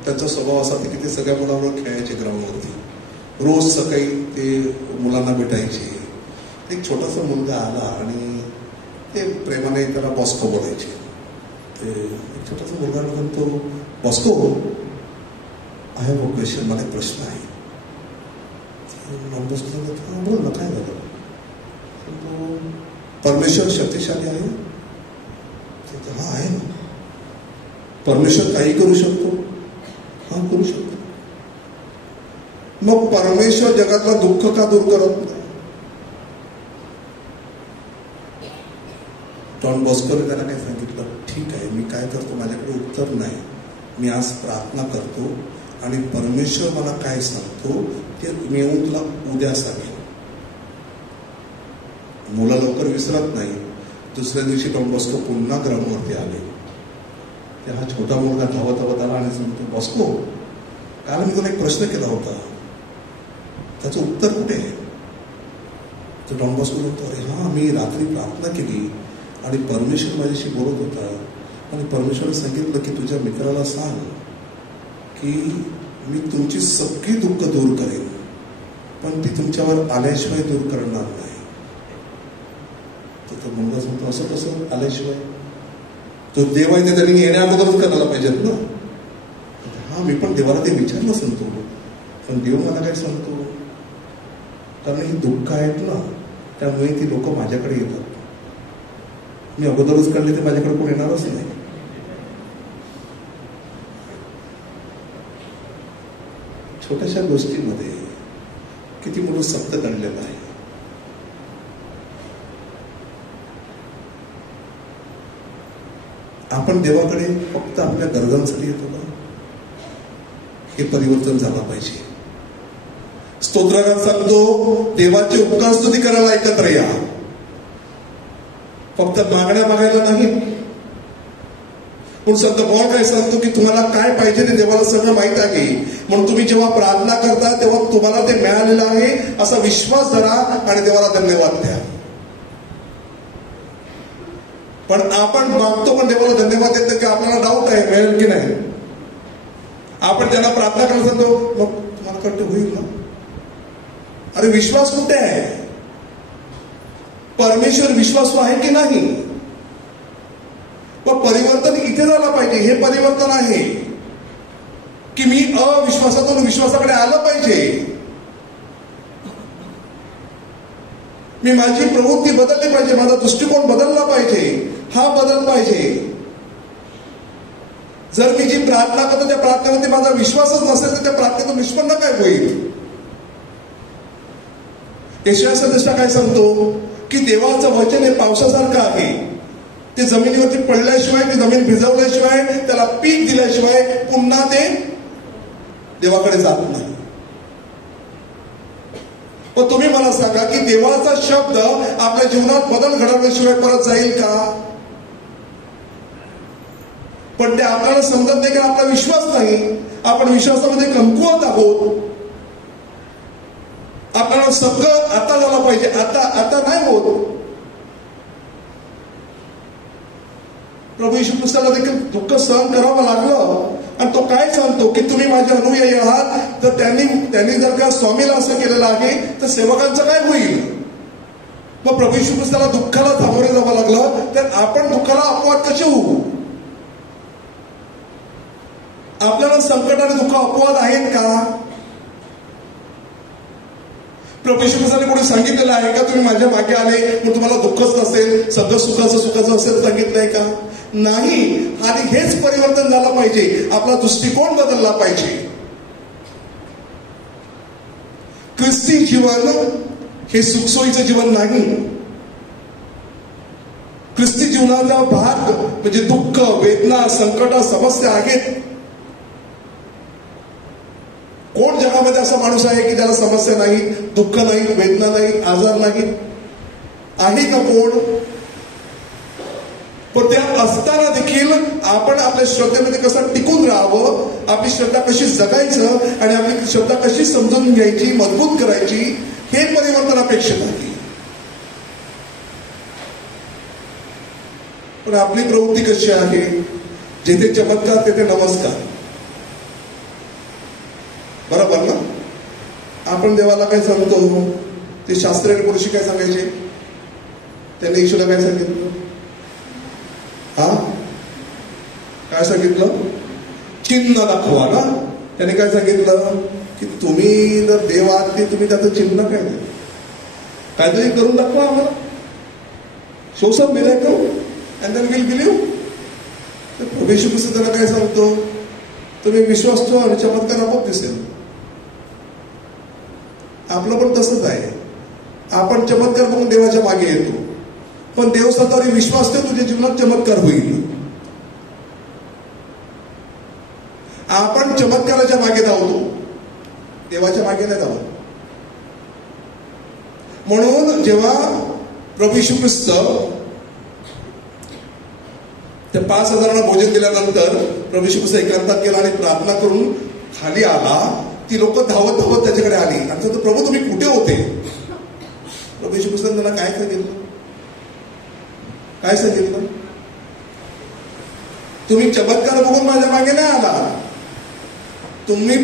त्यांचा स्वभाव असा की ते सगळ्या मुलांवर खेळायचे ग्राउंडवरती. रोज सकाळी ते मुलांना भेटायचे. एक छोटासा मुलगा आला आणि ते प्रेमाने त्याला बॉस्को बोलायचे. ते एक छोटासा मुलगा म्हणतो, Bosco, I have a question, मला एक प्रश्न आहे. बोल ना, काय झालं? परमेश्वर शक्तिशाली आहे? हा आहे ना. परमेश्वर काही करू शकतो? हा, करू शकतो. मग परमेश्वर जगातला दुःख का दूर करत नाही? डॉन बॉस्कोने त्याला काय सांगितलं, ठीक आहे, मी काय करतो, माझ्याकडे उत्तर नाही, मी आज प्रार्थना करतो आणि परमेश्वर मला काय सांगतो ते मी येऊन तुला उद्या सांगेन. मुलं लवकर विसरत नाही. दुसऱ्या दिवशी डॉन बॉस्को पुन्हा ग्राउंडवरती आले. ते हा छोटा मुलगा धावत धावत आला आणि सांगतो, बॉस्को, काल मी तुला एक प्रश्न केला होता, त्याचं उत्तर कुठे आहे? तर डॉन बॉस्को म्हणतो, अरे हा, मी रात्री प्रार्थना केली आणि परमेश्वर माझ्याशी बोलत होता आणि परमेश्वराने सांगितलं की तुझ्या मित्राला सांग की मी तुमची सगळी दुःख दूर करेन, पण ती तुमच्यावर आल्याशिवाय दूर करणार नाही. तर तो मुलगा सांगतो, असं कसं आल्याशिवाय? तो देव आहे ते त्यांनी येण्या अगोदरच करायला पाहिजेत ना. हा, मी पण देवाला ते विचारलं सांगतो, पण देव मला काय सांगतो, कारण ही दुःख आहेत ना, त्यामुळे ती लोक माझ्याकडे येतात. मी अगोदरच काढले तर माझ्याकडे कोण येणारच नाही. छोट्याशा गोष्टीमध्ये किती मोठं सत्य दडलेलं आहे. आपण देवाकडे फक्त आपल्या गरजांसाठी येतो का? हे परिवर्तन झालं पाहिजे. स्तोत्रगार सांगतो, देवाचे उपकार स्तुती करायला एकत्र या, फक्त मागण्या मागायला नाही. पण संत पौल काय सांगतो की तुम्हाला काय पाहिजे ते देवाला सगळं माहित आहे, म्हणून तुम्ही जेव्हा प्रार्थना करता तेव्हा तुम्हाला ते मिळालेलं आहे असा विश्वास धरा आणि देवाला धन्यवाद द्या. पण आपण मागतो पण देवाला धन्यवाद देतो की आपल्याला डाऊट आहे मिळेल की नाही. आपण ज्यांना प्रार्थना करायला सांगतो, मग तुम्हाला कळतं होईल ना? अरे विश्वास कुठे आहे? परमेश्वर विश्वासू आहे की नाही? पण परिवर्तन इथे झालं पाहिजे. हे परिवर्तन आहे की मी अविश्वासातून विश्वासाकडे आलं पाहिजे. मी माझी प्रवृत्ती बदलली पाहिजे, माझा दृष्टिकोन बदलला पाहिजे. हा बदल पाहिजे. जर मी जी प्रार्थना करतो त्या प्रार्थनेमध्ये माझा विश्वासच नसेल तर त्या प्रार्थनेतून निष्पन्न काय होईल? यशाचा काय सांगतो की देवाचं वचन हे पावसासारखं आहे. ते जमिनीवरती पडल्याशिवाय, ती जमीन भिजवल्याशिवाय, त्याला पीक दिल्याशिवाय पुन्हा ते देवाकडे जात नाही. पण तुम्ही मला सांगा की देवाचा शब्द आपल्या जीवनात बदल घडवल्याशिवाय परत जाईल का? पण ते आपल्याला समजत नाही की आपला विश्वास नाही. आपण विश्वासामध्ये कमकुवत आहोत. आपल्याला सगळं आता झालं पाहिजे, आता नाही होत. प्रभू येशू ख्रिस्ताला देखील दुःख सहन करावं लागलं आणि तो काय सांगतो की तुम्ही माझे अनुयायी आहात. तर त्यांनी जर का स्वामीला असं केलेलं आहे तर सेवकांचं काय होईल? मग प्रभू येशू ख्रिस्ताला दुःखाला सामोरे जावं लागलं तर आपण दुःखाला अपवाद कसे होऊ? आपल्याला संकट आणि दुःख अपवाद आहेत का? प्रभू येशू ख्रिस्ताने कोणी सांगितलेलं आहे का तुम्ही माझ्या मागे आले मग तुम्हाला दुःखच नसेल, सगळं सुखाचं असेल सांगितलंय का? नाही. आणि हेच परिवर्तन झालं पाहिजे. आपला दृष्टिकोन बदलला पाहिजे. ख्रिस्ती जीवन हे सुखसोयीचं जीवन नाही. ख्रिस्ती जीवनाचा भाग म्हणजे दुःख, वेदना, संकट, समस्या आहेत. कोण जगामध्ये असा माणूस आहे की ज्याला समस्या नाही, दुःख नाही, वेदना नाही, आजार नाही? आहे का कोण? पण त्या असताना देखील आपण आपल्या श्रद्धेमध्ये कसं टिकून राहावं, आपली श्रद्धा कशी जगायचं आणि आपली श्रद्धा कशी समजून घ्यायची, मजबूत करायची, हे परिवर्तन अपेक्षित आहे. पण आपली प्रवृत्ती कशी आहे? जिथे चमत्कार तिथे नमस्कार. बरोबर ना? आपण देवाला काय सांगतो? ते शास्त्रीय पुरुषी काय सांगायचे? त्यांनी येशूला काय सांगितलं? काय सांगितलं? चिन्ह दाखवा ना. त्याने काय सांगितलं की तुम्ही जर देव आहात ते तुम्ही त्याचं चिन्ह काय नाही, काहीतरी करून दाखवा आम्हाला. Show some miracle and then will believe. प्रभू येशू ख्रिस्त त्याला काय सांगतो, तुम्ही विश्वास ठेवा आणि चमत्कार आपोआप दिसेल. आपलं पण तसंच आहे. आपण चमत्कार बघून देवाच्या मागे येतो, पण देव स्वतःवर विश्वास ठेव, तुझ्या जीवनात चमत्कार होईल. आपण चमत्काराच्या मागे धावतो, देवाच्या मागे नाही धावत. म्हणून जेव्हा प्रभू येशू ख्रिस्त त्या 5,000 भोजन दिल्यानंतर प्रभू येशू ख्रिस्त एकांतात गेला आणि प्रार्थना करून खाली आला, ती लोक धावत धावत त्याच्याकडे आली आणि तो, प्रभू तुम्ही कुठे होते? प्रभू येशू ख्रिस्त त्यांना काय सांगितलं? काय सांगितलं? तुम्ही चमत्कार बघून माझ्या मागे नाही आला, तुम्ही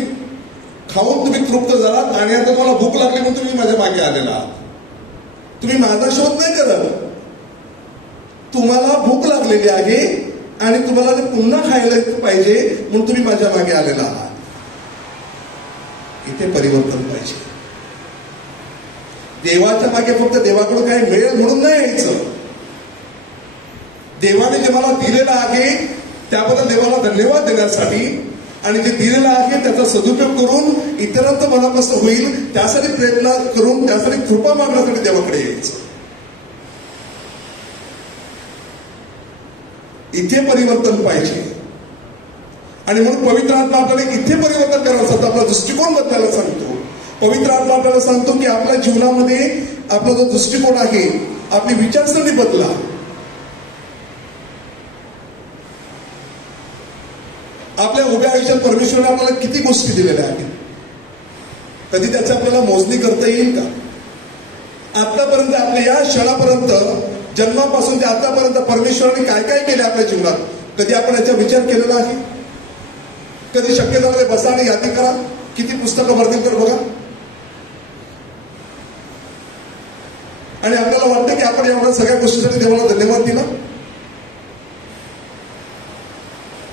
खाऊन तुम्ही तृप्त झालात आणि आता तुम्हाला भूक लागली म्हणून तुम्ही माझ्या मागे आलेला आहात. तुम्ही माझा शोध नाही करत, तुम्हाला भूक लागलेली आहे आणि तुम्हाला ते पुन्हा खायला पाहिजे म्हणून तुम्ही माझ्या मागे आलेला आहात. इथे परिवर्तन पाहिजे. देवाच्या मागे फक्त देवाकडून काय मिळेल म्हणून नाही यायचं. देवाने जे मला दिलेलं आहे त्याबद्दल देवाला धन्यवाद देण्यासाठी आणि जे दिलेलं आहे त्याचा सदुपयोग करून इतरांचं मला कसं होईल त्यासाठी प्रयत्न करून त्यासाठी कृपा मागण्यासाठी देवाकडे यायचं. इथे परिवर्तन पाहिजे. आणि म्हणून पवित्र आत्मा आपल्याला इथे परिवर्तन करायला सांगतो, आपला दृष्टिकोन बदलायला सांगतो. पवित्र आत्मा आपल्याला सांगतो की आपल्या जीवनामध्ये आपला जो दृष्टिकोन आहे, आपली विचारसरणी बदला. आपल्या उभ्या आयुष्यात परमेश्वराने आपल्याला किती गोष्टी दिलेल्या आहेत, कधी त्याची आपल्याला मोजणी करता येईल का? आतापर्यंत आपल्या या क्षणापर्यंत, जन्मापासून ते आतापर्यंत परमेश्वराने काय काय केले आपल्या जीवनात, कधी आपण याचा विचार केलेला आहे? कधी शक्य झालं बसा आणि यादी करा, किती पुस्तकं भरतील तर बघा. आणि आपल्याला वाटतं की आपण एवढ्या सगळ्या गोष्टीसाठी देवाला धन्यवाद दिला.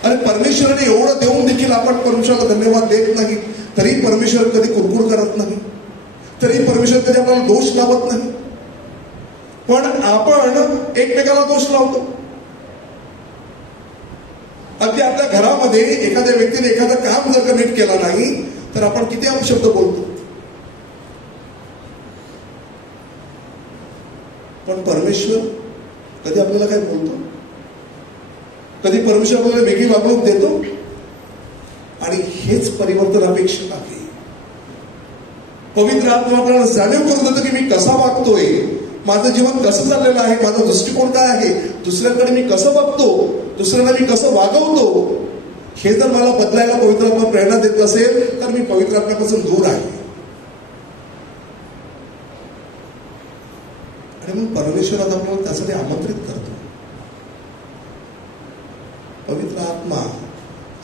आणि परमेश्वराने एवढं देऊन देखील आपण परमेश्वराला धन्यवाद देत नाही. तरी परमेश्वर कधी कुरकुर करत नाही, तरी परमेश्वर कधी आपल्याला दोष लावत नाही. पण आपण एकमेकाला दोष लावतो. अगदी आपल्या घरामध्ये एखाद्या व्यक्तीने एखादं काम जर का नीट केलं नाही तर आपण किती अपशब्द बोलतो. पण परमेश्वर कधी आपल्याला काय बोलतो? कधी परमेश्वर आपल्याला वेगळी वागणूक देतो? आणि हेच परिवर्तन अपेक्षित आहे. पवित्र आत्मा आपल्याला जाणीव करून देतो की मी कसा वागतोय, माझं जीवन कसं चाललेलं आहे, माझा दृष्टिकोन काय आहे, दुसऱ्यांकडे मी कसं बघतो, दुसऱ्यांना मी कसं वागवतो. हे जर मला बदलायला पवित्र आत्मा प्रेरणा देत असेल तर मी पवित्र आत्म्यापासून दूर आहे. आणि मग परमेश्वरात आपल्याला त्यासाठी आमंत्रित करतो. पवित्र आत्मा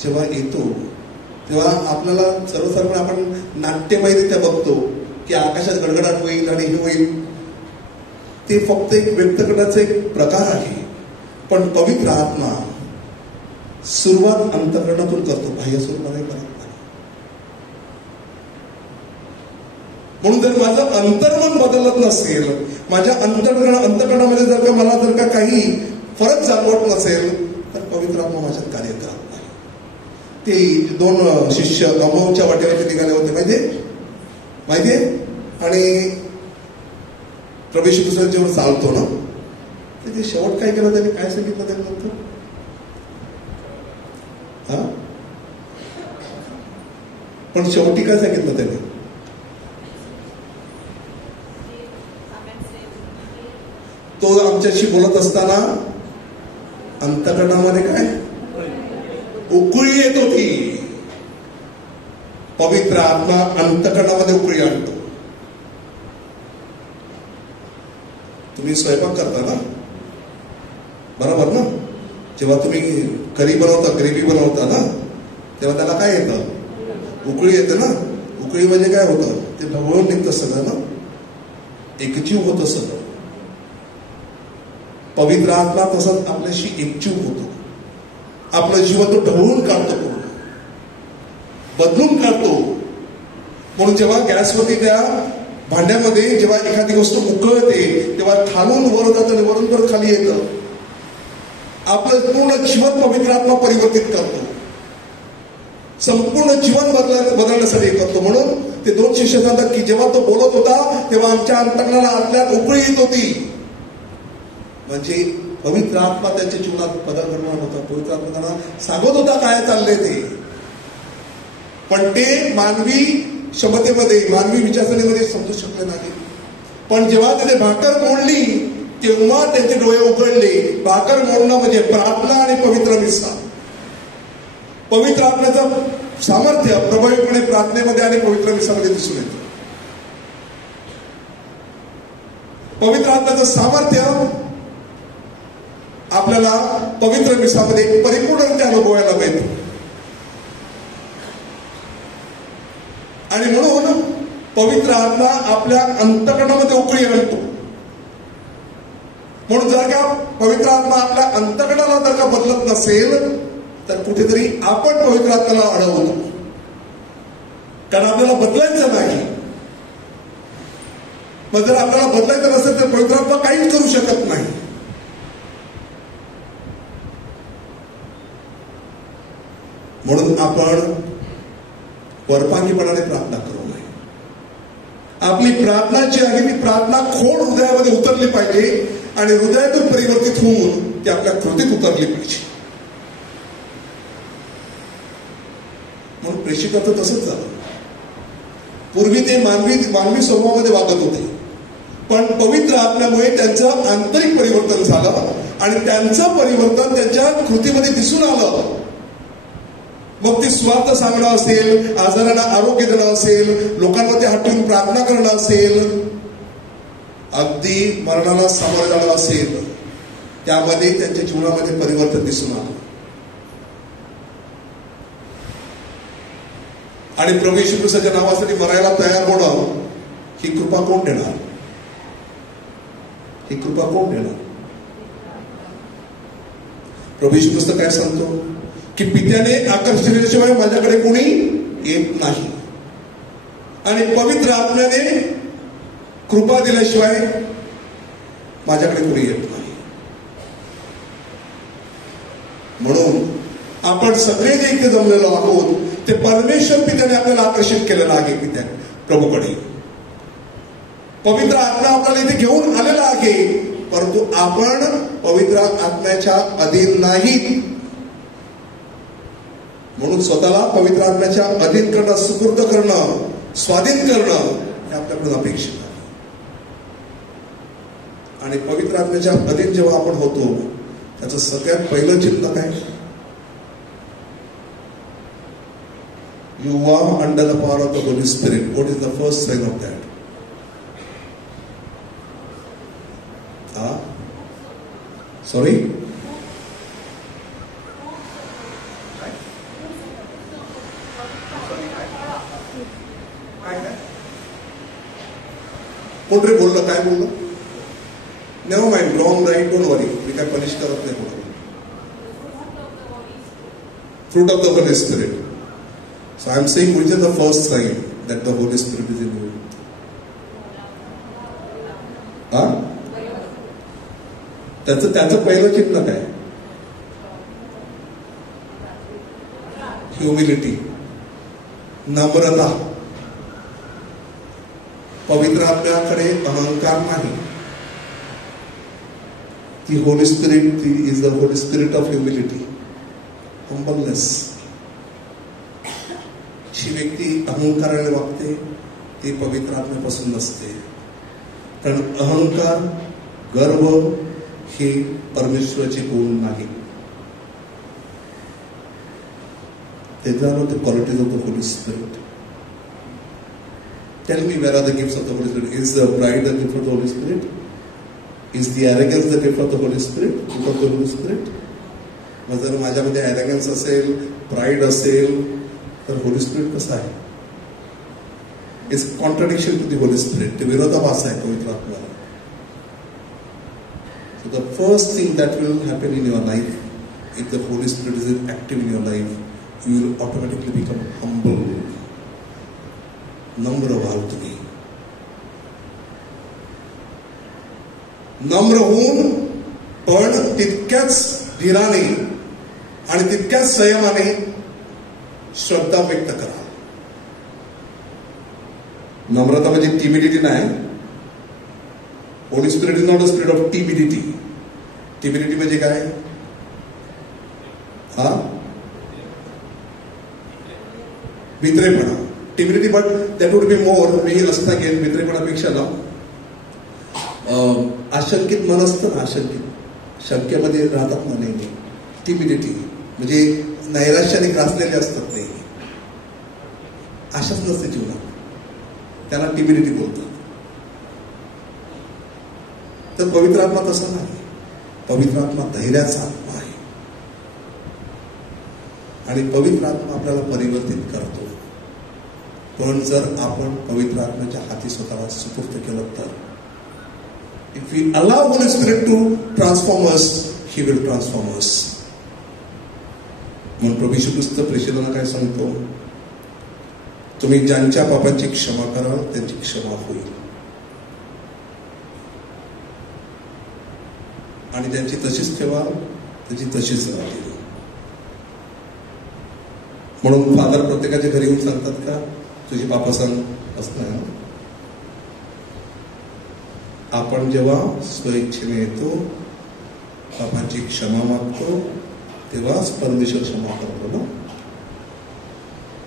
जेव्हा येतो तेव्हा आपल्याला सर्वसाधारण आपण नाट्यमयरित्या बघतो की आकाशात गडगडाट होईल आणि हे होईल. ते फक्त एक व्यक्त करण्याचा एक प्रकार आहे. पण पवित्र आत्मा सुरुवात अंतःकरणातून करतो, बाह्य स्वरूपाने करत नाही. म्हणून जर माझं अंतर्मन बदलत नसेल, माझ्या अंतःकरणामध्ये जर का मला जर का काही फरक जाणवत नसेल तर पवित्र आत्मा माझ्यात कार्य करत नाही. ते 2 शिष्य अमोच्या वाटेवरती निघाले होते माहितीये. आणि प्रभू येशू ख्रिस्त जेव्हा चालतो ना, ते शेवट काय केलं त्यांनी, काय सांगितलं त्यानंतर? पण शेवटी काय सांगितलं त्याने? तो आमच्याशी बोलत असताना अंतःकरणामध्ये काय उकळी येत होती. पवित्र आत्मा अंतःकरणामध्ये उकळी आणतो. तुम्ही स्वयंपाक करता ना, बरोबर ना? जेव्हा तुम्ही करी बनवता, ग्रेव्ही बनवता ना, तेव्हा त्याला काय येतं? उकळी येते ना. उकळी म्हणजे काय होतं? ते ढवळून निघतं सगळं ना, एकजीव होतं सगळं. पवित्र आत्मा तसंच आपल्याशी एकजीव होतो. आपलं जीवन तो ढवळून काढतो, बदलून काढतो. म्हणून जेव्हा गॅसवरती त्या भांड्यामध्ये जेव्हा एखादी गोष्ट उकळते तेव्हा खालून वर जातं आणि वरून परत खाली येतं. आपलं पूर्ण जीवन पवित्र आत्मा परिवर्तित करतो, संपूर्ण जीवन बदलण्यासाठी करतो. म्हणून ते 2 शिष्य सांगतात की जेव्हा तो बोलत होता तेव्हा आमच्या अंतकरणाला आतल्यात उकळी येत होती. म्हणजे पवित्र आत्मा त्यांच्या जीवनात बदल घडवणार होता. पवित्र आत्मा त्यांना सांगत होता काय चाललंय ते, पण ते मानवी क्षमतेमध्ये, मानवी विचारसरणीमध्ये समजू शकले नाही. पण जेव्हा त्याने भाकर मोडली तेव्हा त्यांचे डोळे उघडले. भाकर मोडणं म्हणजे प्रार्थना आणि पवित्र मिसा. पवित्र आत्म्याचं सामर्थ्य प्रभावीपणे प्रार्थनेमध्ये आणि पवित्र मिसामध्ये दिसून येतं. पवित्र आत्म्याचं सामर्थ्य आपल्याला पवित्र मिसामध्ये परिपूर्णरित्या अनुभवायला मिळतं. आणि म्हणून पवित्र आत्मा आपल्या अंतकरणामध्ये उकळी आणतो. म्हणून जर का पवित्र आत्मा आपल्या अंतकरणाला जर का बदलत नसेल तर कुठेतरी आपण पवित्र आत्म्याला अडवतो. कारण आपल्याला बदलायचं नाही. मग जर आपल्याला बदलायचं नसेल तर पवित्र आत्मा काहीच करू शकत नाही. म्हणून आपण परवानगीपणाने प्रार्थना करू नये. आपली प्रार्थना जी आहे ती प्रार्थना खोल हृदयामध्ये उतरली पाहिजे आणि हृदयातून परिवर्तित होऊन ती आपल्या कृतीत उतरली पाहिजे. म्हणून प्रेषिताचं तसंच झालं. पूर्वी ते मानवी स्वभावामध्ये वागत होते, पण पवित्र आत्म्यामुळे त्यांचं आंतरिक परिवर्तन झालं आणि त्यांचं परिवर्तन त्यांच्या कृतीमध्ये दिसून आलं. मग ते स्वार्थ सांगणं असेल, आजारांना आरोग्य देणं असेल, लोकांमध्ये हात ठेवून प्रार्थना करणं असेल, अगदी मरणाला सामोरं जाणं असेल, त्यामध्ये त्यांच्या जीवनामध्ये परिवर्तन दिसून आलं. आणि प्रभू येशू ख्रिस्ताच्या नावासाठी मरायला तयार होणं ही कृपा कोण देणार? ही कृपा कोण देणार? प्रभू येशू ख्रिस्त काय सांगतो की पित्याने आकर्षित केल्याशिवाय माझ्याकडे कोणी येत नाही आणि पवित्र आत्म्याने कृपा दिल्याशिवाय माझ्याकडे कोणी येत नाही. म्हणून आपण सगळे जे इथे जमलेलो आहोत ते परमेश्वर पित्याने आपल्याला आकर्षित केलेलं आहे. पित्याने प्रभूकडे पवित्र आत्मा आपल्याला इथे घेऊन आलेला आहे, परंतु आपण पवित्र आत्म्याच्या अधीन नाहीत. म्हणून स्वतःला पवित्र आत्म्याच्या अधीन करणं, सुपूर्द करणं, स्वाधीन करणं हे आपल्याकडून अपेक्षित आहे. आणि पवित्र आत्म्याच्या अधीन जेव्हा आपण होतो त्याचं सगळ्यात पहिलं चिन्ह काय? You are under the power of the Holy Spirit. What is the first sign of that? Sorry? कोण रे बोललं? काय बोललं? Never mind, wrong right, don't worry. मी काय पनिश करत नाही कोणाला. Fruit of the Holy Spirit. So I am saying which is the first sign that the Holy Spirit is in you? त्याचं पहिलं चिन्ह काय? ह्युमिलिटी, नम्रता. पवित्र आत्म्याकडे अहंकार नाही. ती होली स्पिरिट, ती is the holy spirit of humility, humbleness. जी व्यक्ती अहंकाराने वागते ती पवित्र आत्म्यापासून नसते. कारण अहंकार, गर्व हे परमेश्वराचे गुण नाही. These are not the qualities of the Holy Spirit. Tell me, where are the gifts of the Holy Spirit? Is the pride the gift of the Holy Spirit? Is the arrogance the gift of the Holy Spirit? Gift of the Holy Spirit? मग जर माझ्यामध्ये arrogance असेल, pride असेल, तर Holy Spirit कसं आहे? It's contradiction to the Holy Spirit. ते विरोधाभास आहे पवित्र आत्म्याला. So the first thing that will happen in your life, if the Holy Spirit is active in your life, you will automatically become humble. नम्र व्हाल तुम्ही. नम्र होऊन पण तितक्याच धीराने आणि तितक्याच संयमाने श्रद्धा व्यक्त करा. नम्रता म्हणजे टिमिडिटी नाही. Holy spirit is not a spirit of timidity. Timidity म्हणजे काय? भित्रेपणा. Timidity, but that would be more, मी असं सांगेन भित्रेपणापेक्षा ना आशंकित मन असतं ना, आशंकित शंकेमध्ये राहतात ना नेहमी. टिमिडिटी म्हणजे नैराश्याने ग्रासलेले असतात नेहमी. आशाच नसते जीवनात, त्याला टिमिडिटी बोलतात. तर पवित्र आत्मा तसा नाही. पवित्र आत्मा धैर्याचा आत्मा आहे आणि पवित्र आत्मा आपल्याला परिवर्तित करतो. पण जर आपण पवित्र आत्म्याच्या हाती स्वतःला सुपूर्द केलं तर, if we allow holy spirit to transform us, he will transform us. म्हणून प्रभू येशू ख्रिस्त प्रेषितांना काय सांगतो? तुम्ही ज्यांच्या पापांची क्षमा कराल त्यांची क्षमा होईल आणि त्यांची तशीच ठेवाल त्याची तशीच राहतील. म्हणून फादर प्रत्येकाच्या घरी येऊन सांगतात का तुझी पापं सांग? असं नाही. आपण जेव्हा स्वइच्छेने येतो, पापांची क्षमा मागतो, तेव्हाच परमेश्वर क्षमा करतो ना.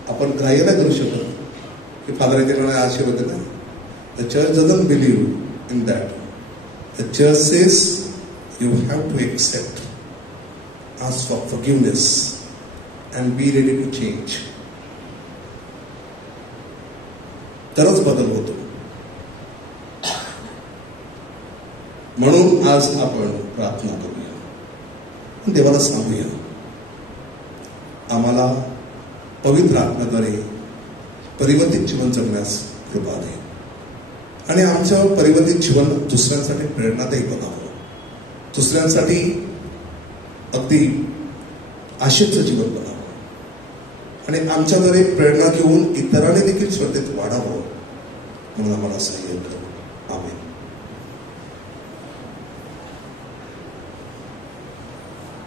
आपण ग्राह्य नाही करू शकत की फादर इथे मला आशीर्वाद नाही. The church doesn't believe in that. The church says you have to accept, ask for forgiveness and be ready to change. तरच बदल होतो. म्हणून आज आपण प्रार्थना करूया, देवाला सांगूया आम्हाला पवित्र आत्म्याद्वारे परिवर्तित जीवन जगण्यास कृपा दे आणि आमचं परिवर्तित जीवन दुसऱ्यांसाठी प्रेरणादायी बनावं, दुसऱ्यांसाठी अगदी आशेचं जीवन बनावं आणि आमच्याद्वारे प्रेरणा घेऊन इतरांनी देखील श्रद्धेत वाढावं म्हणून आम्हाला सहाय्य करू. आमेन.